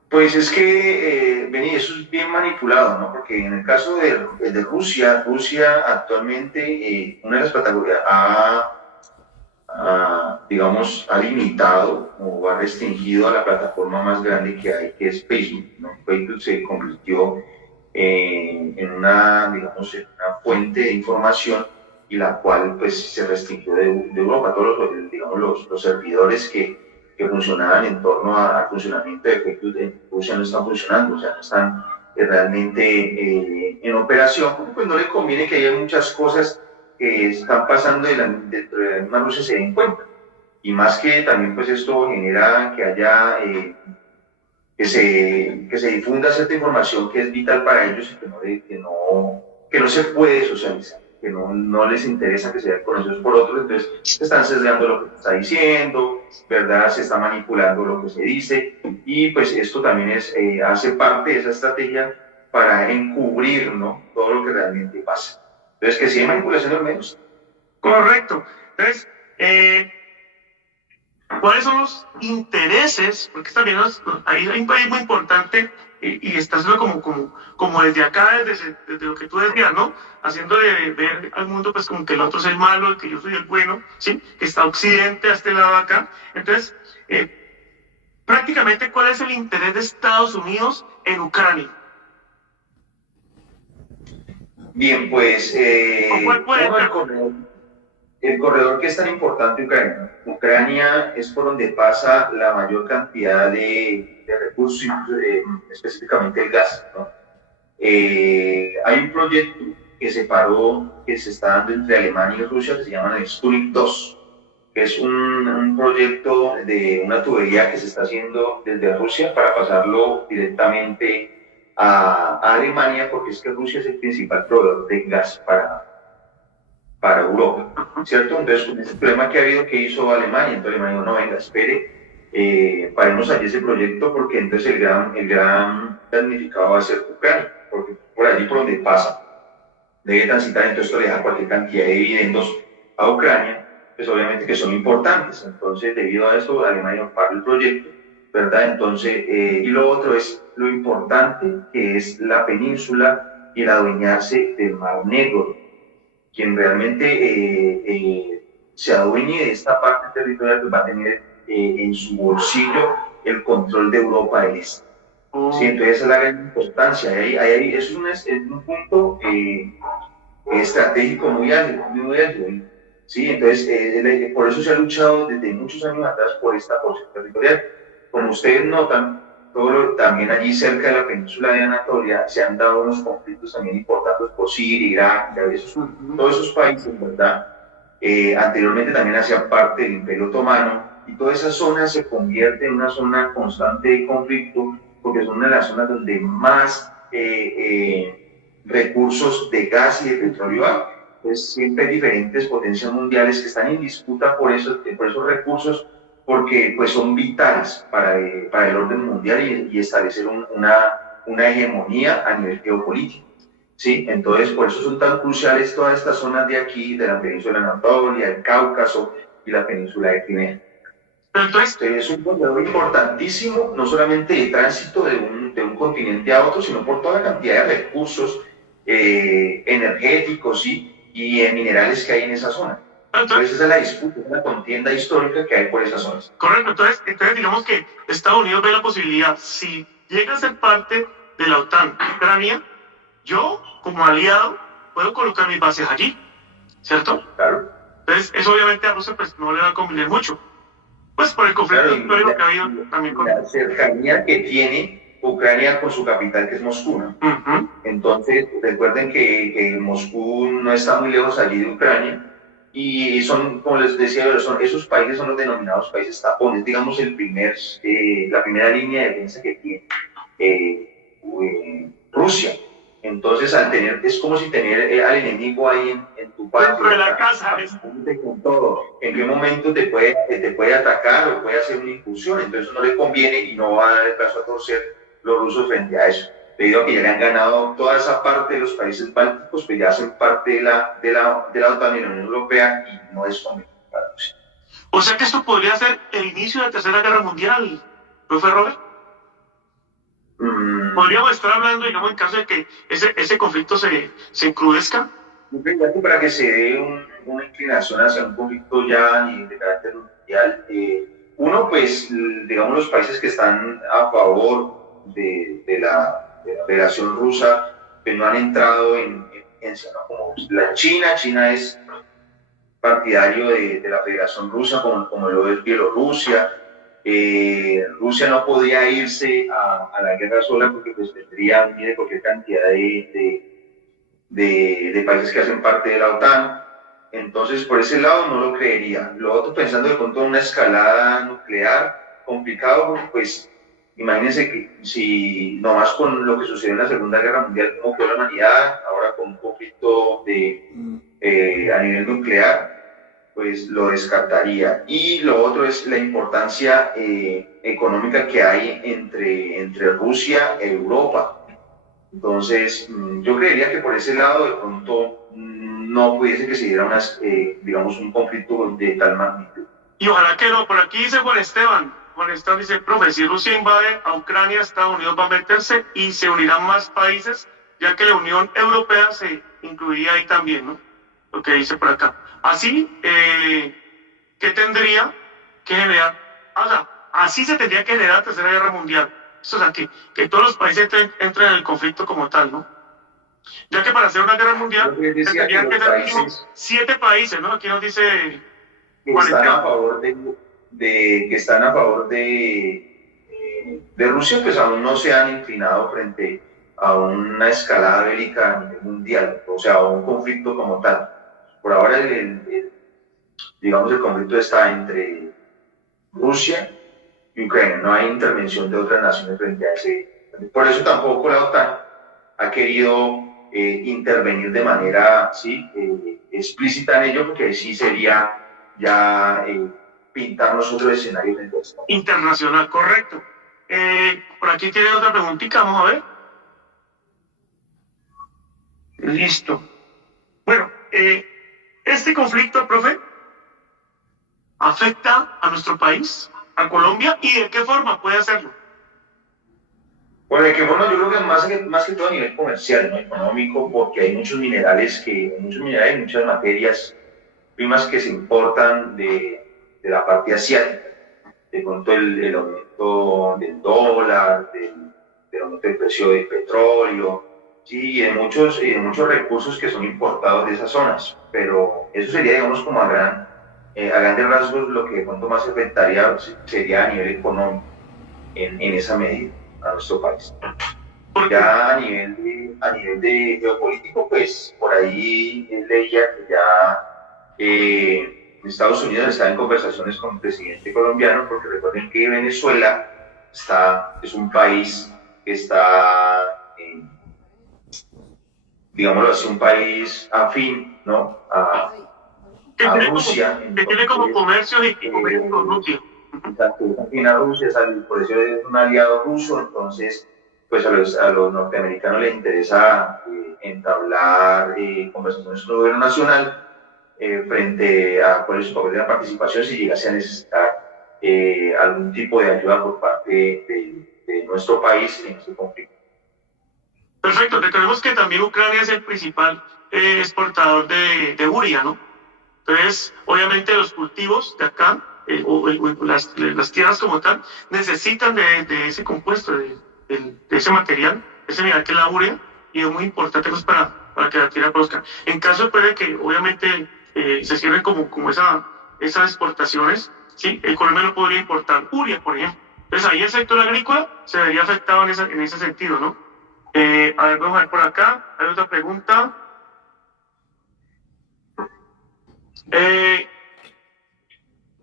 Pues es que, Beni, eso es bien manipulado, ¿no? Porque en el caso de Rusia actualmente, una de las plataformas ha limitado o ha restringido a la plataforma más grande que hay, que es Facebook, ¿no? Facebook se convirtió en una fuente de información, y la cual pues se restringió de Europa. Todos los servidores que funcionaban en torno al funcionamiento de Facebook en Rusia no están funcionando, o sea, no están realmente en operación, porque pues no le conviene que haya muchas cosas que están pasando dentro de la misma Rusia se den cuenta. Y más que también pues esto genera que haya que se difunda cierta información que es vital para ellos, y que no se puede socializar, que no les interesa que sean conocidos por otros. Entonces se están sesgando lo que se está diciendo, ¿verdad? Se está manipulando lo que se dice, y pues esto también hace parte de esa estrategia para encubrir, ¿no?, todo lo que realmente pasa. Entonces, que sí hay manipulación de los medios. Correcto. Entonces, ¿cuáles son los intereses? Porque también hay un país muy importante, y está haciendo como desde acá, desde lo que tú decías, ¿no? Haciéndole ver al mundo pues como que el otro es el malo, que yo soy el bueno, ¿sí? Que está Occidente a este lado acá. Entonces, prácticamente, ¿cuál es el interés de Estados Unidos en Ucrania? Bien, pues el corredor que es tan importante Ucrania. Ucrania es por donde pasa la mayor cantidad de recursos, específicamente el gas, ¿no? Hay un proyecto que se paró, que se está dando entre Alemania y Rusia, que se llama el Sputnik 2, que es un proyecto de una tubería que se está haciendo desde Rusia para pasarlo directamente a Alemania, porque es que Rusia es el principal proveedor de gas para Europa, ¿cierto? Entonces, con este problema que ha habido, ¿qué hizo Alemania? Entonces Alemania dijo, no, venga, espere, paremos allí ese proyecto, porque entonces el gran damnificado va a ser Ucrania, porque por allí por donde pasa debe transitar, entonces esto le deja cualquier cantidad de dividendos a Ucrania, pues obviamente que son importantes. Entonces, debido a esto, Alemania para el proyecto, ¿verdad? Entonces, y lo otro es lo importante que es la península y el adueñarse del Mar Negro. Quien realmente se adueñe de esta parte territorial, pues va a tener en su bolsillo el control de Europa del Este. Sí, entonces esa es la gran importancia. Es un punto estratégico muy ágil. Sí, entonces por eso se ha luchado desde muchos años atrás por esta porción territorial. Como ustedes notan, también allí cerca de la península de Anatolia se han dado unos conflictos también importantes por Siria, Irak, todos esos países, ¿verdad? Anteriormente también hacían parte del Imperio Otomano, y toda esa zona se convierte en una zona constante de conflicto, porque son una de las zonas donde más recursos de gas y de petróleo hay. Pues siempre hay diferentes potencias mundiales que están en disputa por esos recursos, porque pues son vitales para el orden mundial y establecer una hegemonía a nivel geopolítico. ¿Sí? Entonces, por eso son tan cruciales todas estas zonas de aquí, de la península de Anatolia, el Cáucaso y la península de Crimea. Entonces, es un corredor importantísimo, no solamente de tránsito de un continente a otro, sino por toda la cantidad de recursos energéticos y minerales que hay en esa zona. Entonces esa es la disputa, la contienda histórica que hay por esas zonas. Correcto, entonces digamos que Estados Unidos ve la posibilidad, si llega a ser parte de la OTAN, Ucrania, yo como aliado puedo colocar mis bases allí, ¿cierto? Claro. Entonces eso obviamente a Rusia pues no le va a convenir mucho, pues por el conflicto histórico que ha habido también con la cercanía que tiene Ucrania con su capital, que es Moscú, ¿no? Entonces recuerden que Moscú no está muy lejos allí de Ucrania, y son, como les decía, esos países son los denominados países tapones, digamos la primera línea de defensa que tiene Rusia. Entonces, es como si tener al enemigo ahí en tu patio. Dentro de la casa. Con todo. En qué momento te puede atacar o puede hacer una incursión. Entonces, no le conviene y no va a dar el paso a torcer los rusos frente a eso. Debido a que ya le han ganado toda esa parte de los países bálticos, pues ya hacen parte de la OTAN y la Unión Europea, y no es conveniente para Rusia. O sea que esto podría ser el inicio de la Tercera Guerra Mundial, profe Robert. Podríamos estar hablando, digamos, en caso de que ese conflicto se encrudezca. Para que se dé una inclinación hacia un conflicto ya de carácter mundial, uno, pues, digamos, los países que están a favor de la Federación Rusa, pues no han entrado en vigencia, ¿no? Como la China es partidario de la Federación Rusa, como lo es Bielorrusia. Rusia no podría irse a la guerra sola, porque pues tendría de cualquier cantidad de países que hacen parte de la OTAN. Entonces, por ese lado no lo creería. Lo otro, pensando de pronto en una escalada nuclear, complicado, porque pues imagínense que si nomás con lo que sucedió en la Segunda Guerra Mundial, como fue la humanidad, ahora con un conflicto a nivel nuclear, pues lo descartaría. Y lo otro es la importancia económica que hay entre Rusia e Europa. Entonces, yo creería que por ese lado de pronto no pudiese que se diera digamos, un conflicto de tal magnitud. Y ojalá que no. Por aquí dice Juan Esteban dice, profe, si Rusia invade a Ucrania, Estados Unidos va a meterse y se unirán más países, ya que la Unión Europea se incluiría ahí también, ¿no? Lo que dice por acá. Así, ¿qué tendría que generar? O sea, así se tendría que generar la Tercera Guerra Mundial. o sea, que todos los países entren en el conflicto como tal, ¿no? Ya que para hacer una guerra mundial tendrían que ser mínimo 7 países, ¿no? Aquí nos dice que están a favor que están a favor de Rusia, pues aún no se han inclinado frente a una escalada bélica a nivel mundial, o sea, a un conflicto como tal. Por ahora, digamos, el conflicto está entre Rusia y Ucrania, no hay intervención de otras naciones frente a ese. Por eso tampoco la OTAN ha querido intervenir de manera explícita en ello, porque sí sería ya pintarnos otro escenario internacional, correcto. Por aquí tiene otra preguntita, vamos a ver. Listo. Bueno, este conflicto, profe, afecta a nuestro país, a Colombia, y de qué forma puede hacerlo. Bueno, de qué forma, yo creo que más que todo a nivel comercial, no económico, porque hay muchos minerales, muchas materias primas que se importan de la parte asiática. De pronto el aumento del dólar, del aumento del precio del petróleo, sí, y de muchos recursos que son importados de esas zonas. Pero eso sería, digamos, como a grandes rasgos, lo que de pronto más afectaría sería a nivel económico en esa medida a nuestro país. Ya a nivel de geopolítico, pues por ahí leía que ya Estados Unidos está en conversaciones con el presidente colombiano, porque recuerden que Venezuela es un país que está, digámoslo así, un país afín, ¿no? a Rusia. Que tiene como comercio y comercio con Rusia. Afín a Rusia, por eso es un aliado ruso, entonces pues a los norteamericanos les interesa entablar conversaciones con el gobierno nacional frente a cuál es su papel de la participación si llegase a necesitar algún tipo de ayuda por parte de nuestro país en este conflicto. Perfecto, recordemos que también Ucrania es el principal exportador de urea, ¿no? Entonces, obviamente los cultivos de acá, las tierras como tal, necesitan de ese compuesto, de ese material, ese mineral que es la urea, y es muy importante pues, para que la tierra produzca. En caso de que obviamente se cierren como esas exportaciones, ¿sí? El Colombia no podría importar urea, por ejemplo. Entonces ahí el sector agrícola se vería afectado en ese sentido, ¿no? A ver, vamos a ver por acá, hay otra pregunta.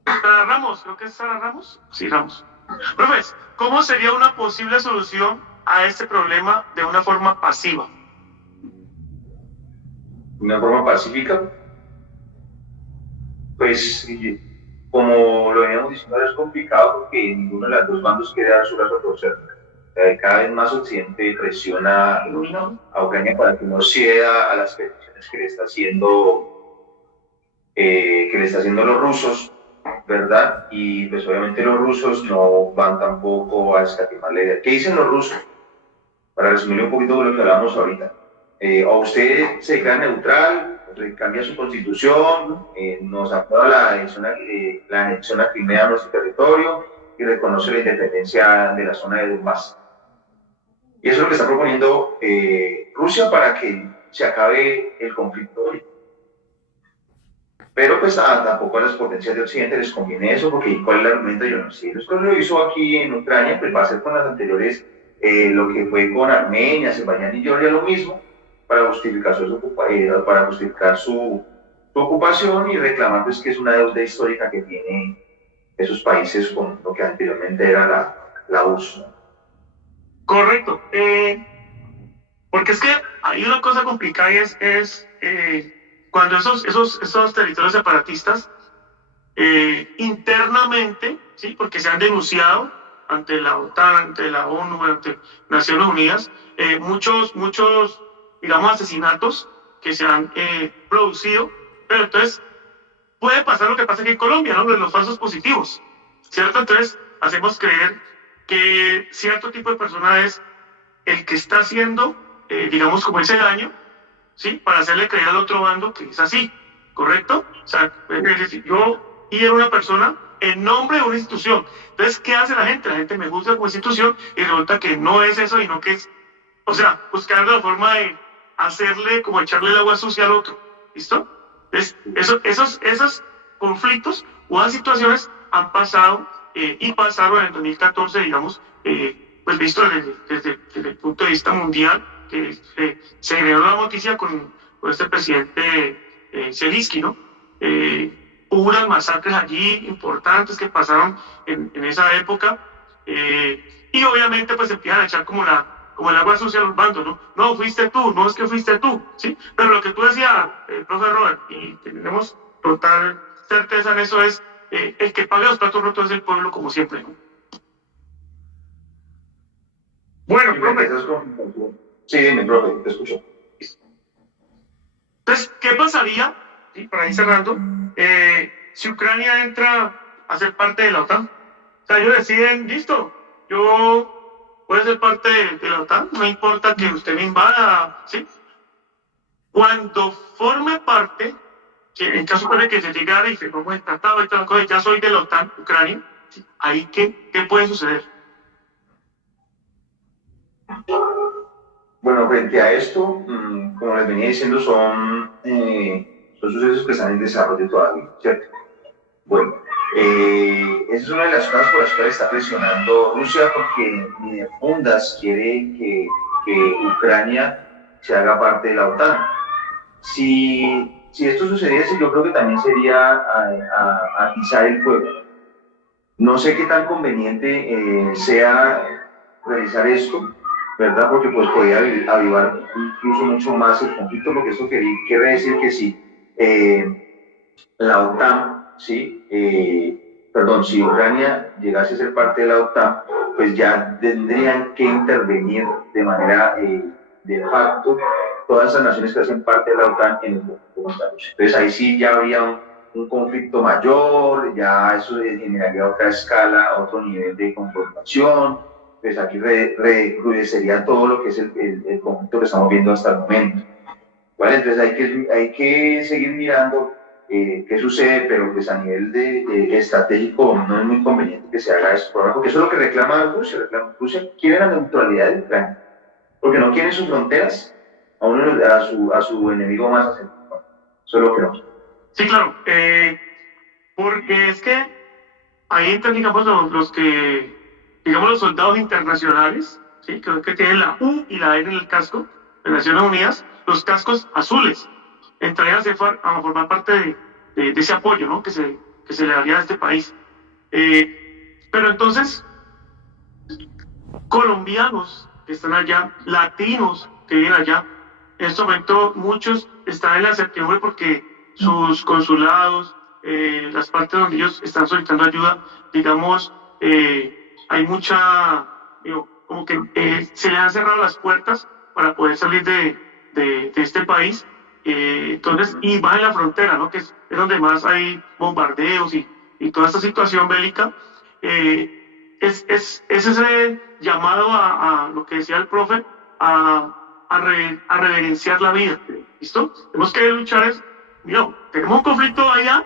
Sara Ramos, creo que es Sara Ramos. Sí, Ramos. Profes, ¿cómo sería una posible solución a este problema de una forma pasiva? ¿Una forma pacífica? Pues, como lo veníamos diciendo, es complicado porque ninguno de los dos bandos quiere dar su brazo a torcer. Cada vez más Occidente presiona a Ucrania para que no ceda a las peticiones que le está haciendo los rusos, ¿verdad? Y pues obviamente los rusos no van tampoco a escatimar la idea. ¿Qué dicen los rusos? Para resumir un poquito de lo que hablamos ahorita. O usted se declara neutral, cambia su constitución, nos aprueba la anexión a Crimea a nuestro territorio y reconoce la independencia de la zona de Donbass. Y eso es lo que está proponiendo Rusia para que se acabe el conflicto. Pero pues tampoco a las potencias de Occidente les conviene eso, porque ¿cuál es el argumento? Yo no sé. Esto lo hizo aquí en Ucrania, pues va a ser con las anteriores, lo que fue con Armenia, Azerbaiyán y Georgia, lo mismo, para justificar su ocupación y reclamar pues, que es una deuda histórica que tienen esos países con lo que anteriormente era la URSS. Correcto. Porque es que hay una cosa complicada y es cuando esos territorios separatistas internamente, ¿sí? Porque se han denunciado ante la OTAN, ante la ONU, ante Naciones Unidas, muchos, digamos, asesinatos que se han producido, pero entonces puede pasar lo que pasa aquí en Colombia, ¿no? Los falsos positivos, ¿cierto? Entonces hacemos creer que cierto tipo de persona es el que está haciendo, digamos, como ese daño, ¿sí? Para hacerle creer al otro bando que es así, ¿correcto? O sea, es decir, yo hiero a una persona en nombre de una institución. Entonces, ¿qué hace la gente? La gente me juzga como institución y resulta que no es eso, sino que es, o sea, buscando la forma de hacerle, como echarle el agua sucia al otro. ¿Listo? Entonces, esos conflictos o esas situaciones han pasado y pasaron en el 2014, digamos, pues visto desde el punto de vista mundial, que se generó la noticia con este presidente Zelensky, ¿no? Hubo unas masacres allí importantes que pasaron en esa época y obviamente pues empiezan a echar como el agua sucia a los bandos, ¿no? No, fuiste tú, no es que fuiste tú, ¿sí? Pero lo que tú decías, profe Robert, y tenemos total certeza en eso es, el que paga los platos rotos es el pueblo, como siempre, ¿no? Bueno, profe. Sí, dime, profe, te escucho. Entonces, ¿qué pasaría, ¿sí? Para ir cerrando, si Ucrania entra a ser parte de la OTAN? O sea, ellos deciden, listo, yo voy a ser parte de la OTAN, no importa que usted me invada, ¿sí? Cuando forme parte, ¿sí? En caso de que se llegara y firmamos el tratado y todas las cosas, ya soy de la OTAN, Ucrania, ¿sí? Ahí, ¿qué puede suceder? Bueno, frente a esto, como les venía diciendo, son sucesos que están en desarrollo todavía, ¿cierto? Bueno, esa es una de las cosas por las cuales está presionando Rusia, porque ni de fundas quiere que Ucrania se haga parte de la OTAN. Si esto sucediese, yo creo que también sería atizar el fuego. No sé qué tan conveniente sea realizar esto, ¿verdad? Porque pues podría avivar incluso mucho más el conflicto, porque esto quiere decir que si la OTAN, ¿sí? Si Ucrania llegase a ser parte de la OTAN, pues ya tendrían que intervenir de manera de facto todas esas naciones que hacen parte de la OTAN en el conflicto contra Rusia. Entonces ahí sí ya habría un conflicto mayor, ya eso generaría otra escala, otro nivel de confrontación, pues aquí recrudecería todo lo que es el conflicto que estamos viendo hasta el momento. ¿Vale? Entonces hay que seguir mirando qué sucede, pero pues a nivel de estratégico no es muy conveniente que se haga esto, porque eso es lo que reclama Rusia. Rusia quiere la neutralidad de Ucrania, porque no quiere sus fronteras a su enemigo más acércamo. Eso es lo que no. Sí, claro, porque es que ahí entran, digamos, los soldados internacionales, ¿sí? Que tienen la U y la N en el casco de Naciones Unidas, los cascos azules, entrarían a formar parte de ese apoyo, ¿no? Que se le daría a este país. Pero entonces, colombianos que están allá, latinos que viven allá, en este momento muchos están en la incertidumbre porque sus consulados, las partes donde ellos están solicitando ayuda, digamos, hay mucha, como que se les han cerrado las puertas para poder salir de este país. Entonces, y va en la frontera, ¿no? Que es donde más hay bombardeos y toda esta situación bélica. Es ese llamado a lo que decía el profe, a reverenciar la vida. ¿Listo? Tenemos que luchar. Tenemos un conflicto allá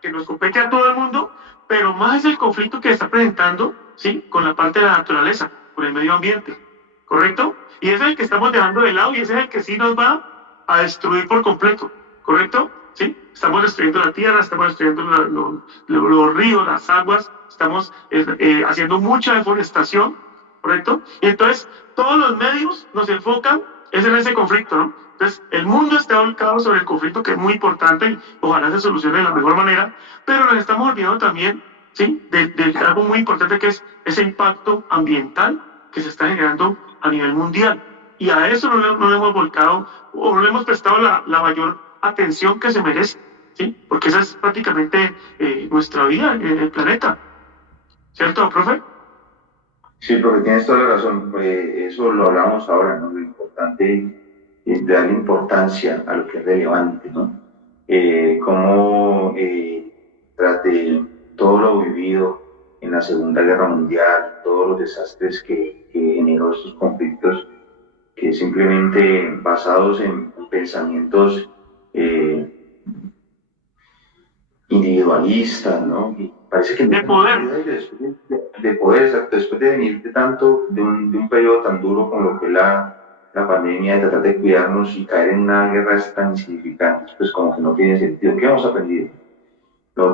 que nos compete a todo el mundo, pero más es el conflicto que está presentando, ¿sí? Con la parte de la naturaleza, con el medio ambiente, ¿correcto? Y ese es el que estamos dejando de lado y ese es el que sí nos va a destruir por completo, ¿correcto? ¿Sí? Estamos destruyendo la tierra, estamos destruyendo los ríos, las aguas, estamos haciendo mucha deforestación, ¿correcto? Y entonces todos los medios nos enfocan es en ese conflicto, ¿no? Entonces, el mundo está volcado sobre el conflicto, que es muy importante y ojalá se solucione de la mejor manera, pero nos estamos olvidando también, ¿sí? De algo muy importante que es ese impacto ambiental que se está generando a nivel mundial. Y a eso no le hemos volcado o no le hemos prestado la mayor atención que se merece, ¿sí? Porque esa es prácticamente nuestra vida en el planeta. ¿Cierto, profe? Sí, profe, tienes toda la razón. Eso lo hablamos ahora, ¿no? Lo importante es darle importancia a lo que es relevante, ¿no? Cómo tras de todo lo vivido en la Segunda Guerra Mundial, todos los desastres que generó estos conflictos, que simplemente basados en pensamientos individualistas, ¿no? Y parece que de poder. De poder, exacto, después de venir de un periodo tan duro como lo que es la pandemia, de tratar de cuidarnos y caer en una guerra tan insignificante, pues como que no tiene sentido. ¿Qué hemos aprendido? Lo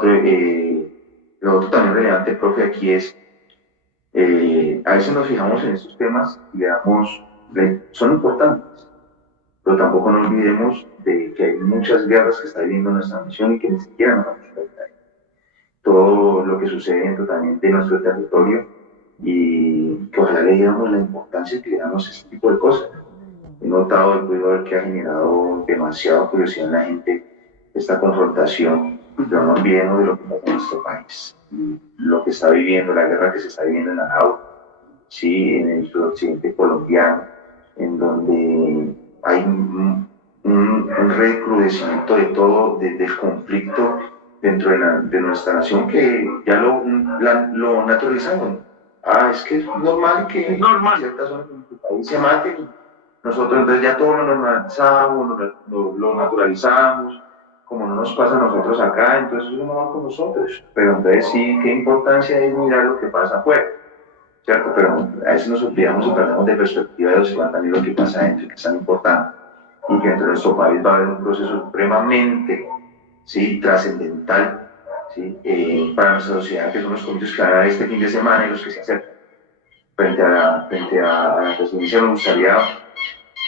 otro también relevante, profe, aquí es, a veces nos fijamos en estos temas y veamos, son importantes, pero tampoco nos olvidemos de que hay muchas guerras que está viviendo nuestra nación y que ni siquiera nos damos cuenta. Todo lo que sucede dentro también de nuestro territorio y que ojalá le diéramos la importancia que le damos a este tipo de cosas. He notado, he podido ver que ha generado demasiada curiosidad en la gente esta confrontación, pero no olvidemos de lo que pasa en nuestro país, lo que está viviendo, la guerra que se está viviendo en Arauca, sí, en el suroccidente colombiano, en donde hay un recrudecimiento de todo, del conflicto dentro de nuestra nación que ya lo naturalizamos. Ah, es que es normal que ciertas zonas de nuestro país se maten. Nosotros entonces ya todo lo normalizamos, lo naturalizamos, como no nos pasa a nosotros acá, entonces eso no va con nosotros. Pero entonces sí, qué importancia es mirar lo que pasa afuera, ¿cierto? Pero a veces nos olvidamos y perdemos de perspectiva de observar también lo que pasa adentro, que es tan importante. Y que dentro de nuestro país va a haber un proceso supremamente, ¿sí?, trascendental, ¿sí?, para nuestra sociedad, que son los comicios que hará este fin de semana y los que se acercan. Frente a la presidencia, me gustaría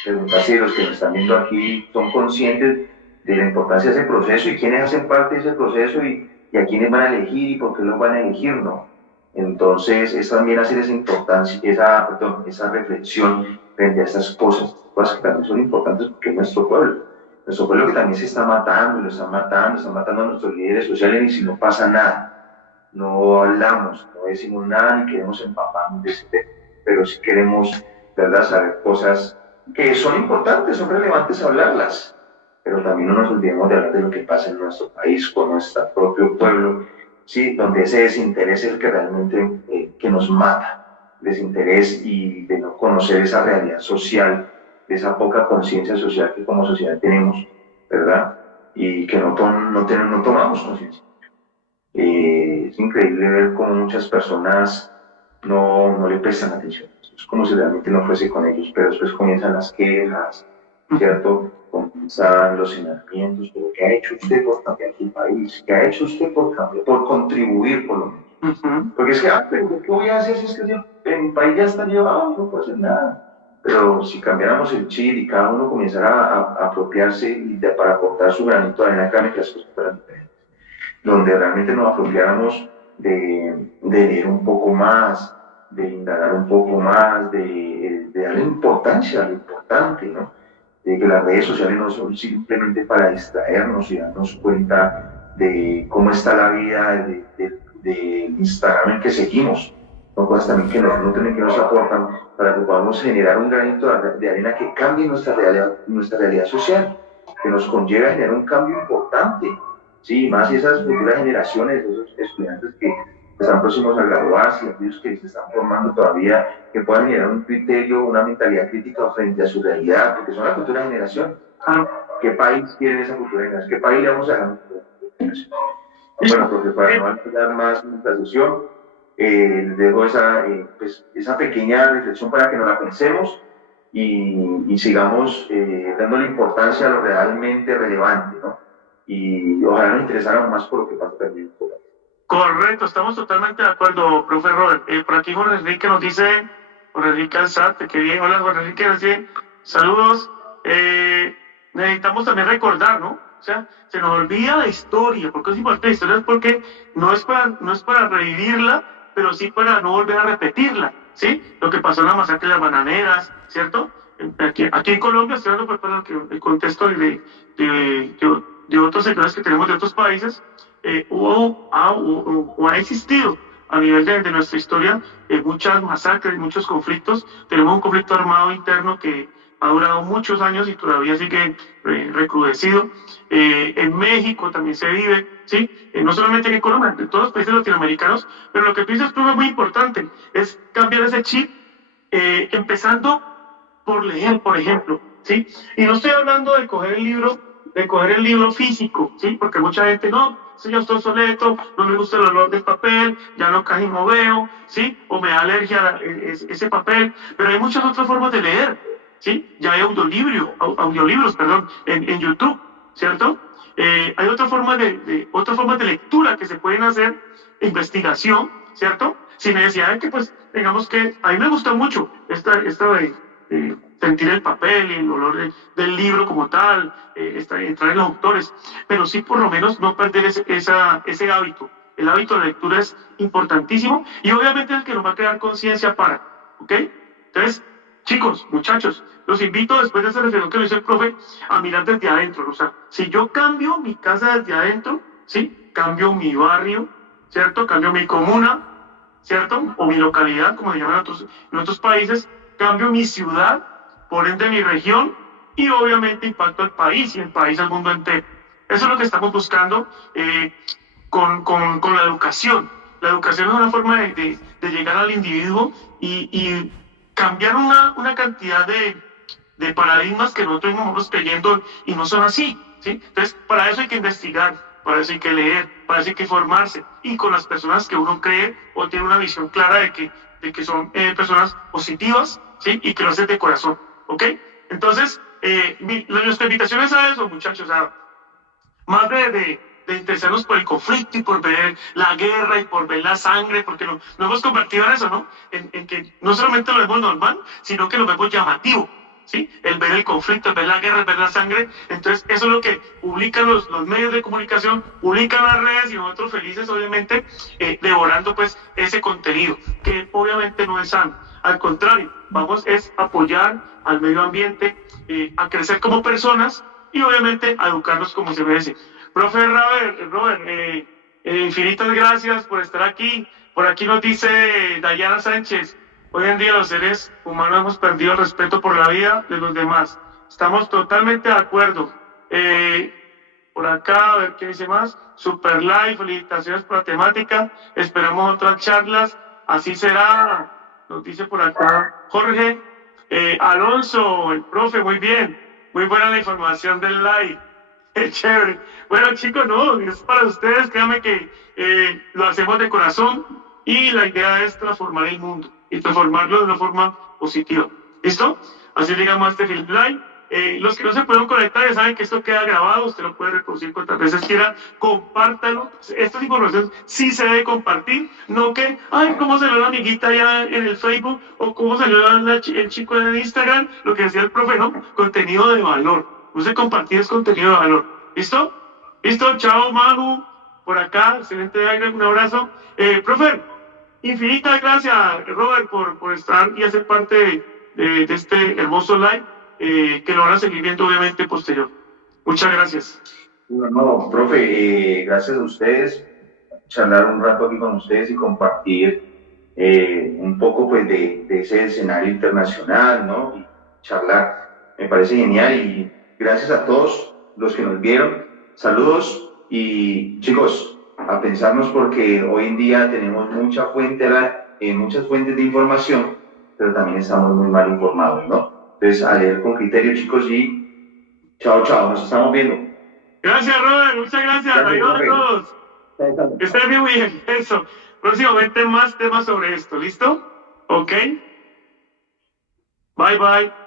preguntar si los que nos están viendo aquí son conscientes de la importancia de ese proceso y quiénes hacen parte de ese proceso y a quiénes van a elegir y por qué los van a elegir, ¿no? Entonces, es también hacer esa importancia, esa reflexión frente a estas cosas que también son importantes porque es nuestro pueblo que también se está matando, están matando a nuestros líderes sociales y si no pasa nada, no hablamos, no decimos nada ni queremos empaparnos de ese tema, pero si queremos, ¿verdad?, saber cosas que son importantes, son relevantes hablarlas, pero también no nos olvidemos de hablar de lo que pasa en nuestro país, con nuestro propio pueblo, ¿sí?, donde ese desinterés es el que realmente que nos mata, desinterés y de no conocer esa realidad social, de esa poca conciencia social que como sociedad tenemos, ¿verdad?, y que no tomamos conciencia. Es increíble ver cómo muchas personas no le prestan atención. Es como si realmente no fuese con ellos, pero después comienzan las quejas, ¿cierto? Comienzan los señalamientos, pero ¿qué ha hecho usted por cambiar su país? ¿Qué ha hecho usted por cambiar, por contribuir por lo menos? Porque es que, pero ¿qué voy a hacer si es que en mi país ya está llevado? No puedo hacer nada. Pero si cambiáramos el chip y cada uno comenzara a apropiarse para aportar su granito de arena, créanme que las cosas fueran diferentes. Donde realmente nos apropiáramos de leer un poco más, de indagar un poco más, de darle importancia a lo importante, ¿no? De que las redes sociales no son simplemente para distraernos y darnos cuenta de cómo está la vida de Instagram en que seguimos, son cosas también que nos aportan para que podamos generar un granito de arena que cambie nuestra realidad social, que nos conlleve a generar un cambio importante, sí, más esas futuras generaciones, esos estudiantes que están próximos a graduarse, aquellos que se están formando todavía, que puedan generar un criterio, una mentalidad crítica frente a su realidad, porque son la futura generación. ¿Qué país quiere esa futura generación? ¿Qué país le vamos a dejar? Bueno, porque para no ampliar más nuestra sesión, dejo esa pequeña reflexión para que nos la pensemos y sigamos dándole importancia a lo realmente relevante, ¿no? Y ojalá nos interesáramos más por lo que pasa también. Correcto, estamos totalmente de acuerdo, profe Robert. Por aquí Jorge Enrique nos dice, Jorge Enrique Alzate, que bien, hola Jorge Enrique, nos dice, saludos. Necesitamos también recordar, ¿no? O sea, se nos olvida la historia. ¿Por qué es importante la historia? Es porque no es para revivirla, pero sí para no volver a repetirla, ¿sí? Lo que pasó en la masacre de las bananeras, ¿cierto? Aquí en Colombia, estoy hablando por el contexto de otros sectores que tenemos de otros países, ha existido a nivel de nuestra historia muchas masacres, muchos conflictos. Tenemos un conflicto armado interno que ha durado muchos años y todavía sigue recrudecido. En México también se vive, ¿sí? No solamente en Colombia, en todos los países latinoamericanos, pero lo que tú dices, es muy importante, es cambiar ese chip, empezando por leer, por ejemplo, ¿sí? Y no estoy hablando de coger el libro físico, ¿sí? Porque mucha gente no, eso ya está obsoleto, no me gusta el olor del papel, ya no casi no veo, ¿sí? O me da alergia a ese papel, pero hay muchas otras formas de leer, ¿sí? Ya hay audiolibros, perdón, en YouTube, ¿cierto? Hay otra forma de lectura que se pueden hacer, investigación, ¿cierto? Sin necesidad de que, pues, digamos que a mí me gusta mucho esta de sentir el papel y el olor del libro como tal, entrar en los autores, pero sí por lo menos no perder ese hábito. El hábito de lectura es importantísimo y obviamente el que nos va a crear conciencia para, ¿ok? Entonces, chicos, muchachos, los invito después de esa reflexión que lo hizo el profe a mirar desde adentro. O sea, si yo cambio mi casa desde adentro, ¿sí? Cambio mi barrio, ¿cierto? Cambio mi comuna, ¿cierto? O mi localidad, como se llaman en otros países, cambio mi ciudad, por ende mi región, y obviamente impacto al país y el país al mundo entero. Eso es lo que estamos buscando con la educación. La educación es una forma de llegar al individuo y cambiar una cantidad de paradigmas que nosotros vamos creyendo y no son así, ¿sí? Entonces, para eso hay que investigar, para eso hay que leer, para eso hay que formarse, y con las personas que uno cree o tiene una visión clara de que son personas positivas, ¿sí? Y que lo hacen de corazón, ¿ok? Entonces, nuestra invitación es a eso, muchachos, más de interesarnos por el conflicto y por ver la guerra y por ver la sangre, porque nos hemos convertido en eso, ¿no? En que no solamente lo vemos normal, sino que lo vemos llamativo, ¿sí? El ver el conflicto, el ver la guerra, el ver la sangre. Entonces, eso es lo que publican los medios de comunicación, publican las redes y nosotros felices, obviamente, devorando, pues, ese contenido, que obviamente no es sano. Al contrario, vamos es apoyar al medio ambiente, a crecer como personas y obviamente a educarnos como se merece. Profe Robert, infinitas gracias por estar aquí. Por aquí nos dice Dayana Sánchez: hoy en día los seres humanos hemos perdido el respeto por la vida de los demás. Estamos totalmente de acuerdo. Por acá, a ver qué dice más. Super live, felicitaciones por la temática. Esperamos otras charlas. Así será. Nos dice por acá Jorge. Alonso, el profe, muy bien. Muy buena la información del live. Chévere. Bueno, chicos, no, es para ustedes, créanme que lo hacemos de corazón y la idea es transformar el mundo y transformarlo de una forma positiva. ¿Listo? Así llegamos a este film live. Los que no se pueden conectar ya saben que esto queda grabado, usted lo puede reproducir cuantas veces quiera, compártalo. Estas informaciones sí se debe compartir, no que, ay, cómo salió la amiguita allá en el Facebook o cómo salió el chico en Instagram, lo que decía el profe, no, contenido de valor. No se compartir es contenido de valor. ¿Listo? ¿Listo? Chao, Magu. Por acá, excelente aire, un abrazo. Profe, infinitas gracias, Robert, por estar y hacer parte de este hermoso live, que lo van a seguir viendo obviamente posterior. Muchas gracias. No, profe, gracias a ustedes, charlar un rato aquí con ustedes y compartir un poco pues de ese escenario internacional, ¿no? Y charlar, me parece genial y gracias a todos los que nos vieron, saludos y chicos, a pensarnos porque hoy en día tenemos muchas fuentes de información, pero también estamos muy mal informados, ¿no? Entonces, a leer con criterio, chicos, y chao, nos estamos viendo. Gracias, Robert, muchas gracias. Adiós a todos. Que estén bien, muy bien. Eso. Próximamente más temas sobre esto, ¿listo? Ok. Bye, bye.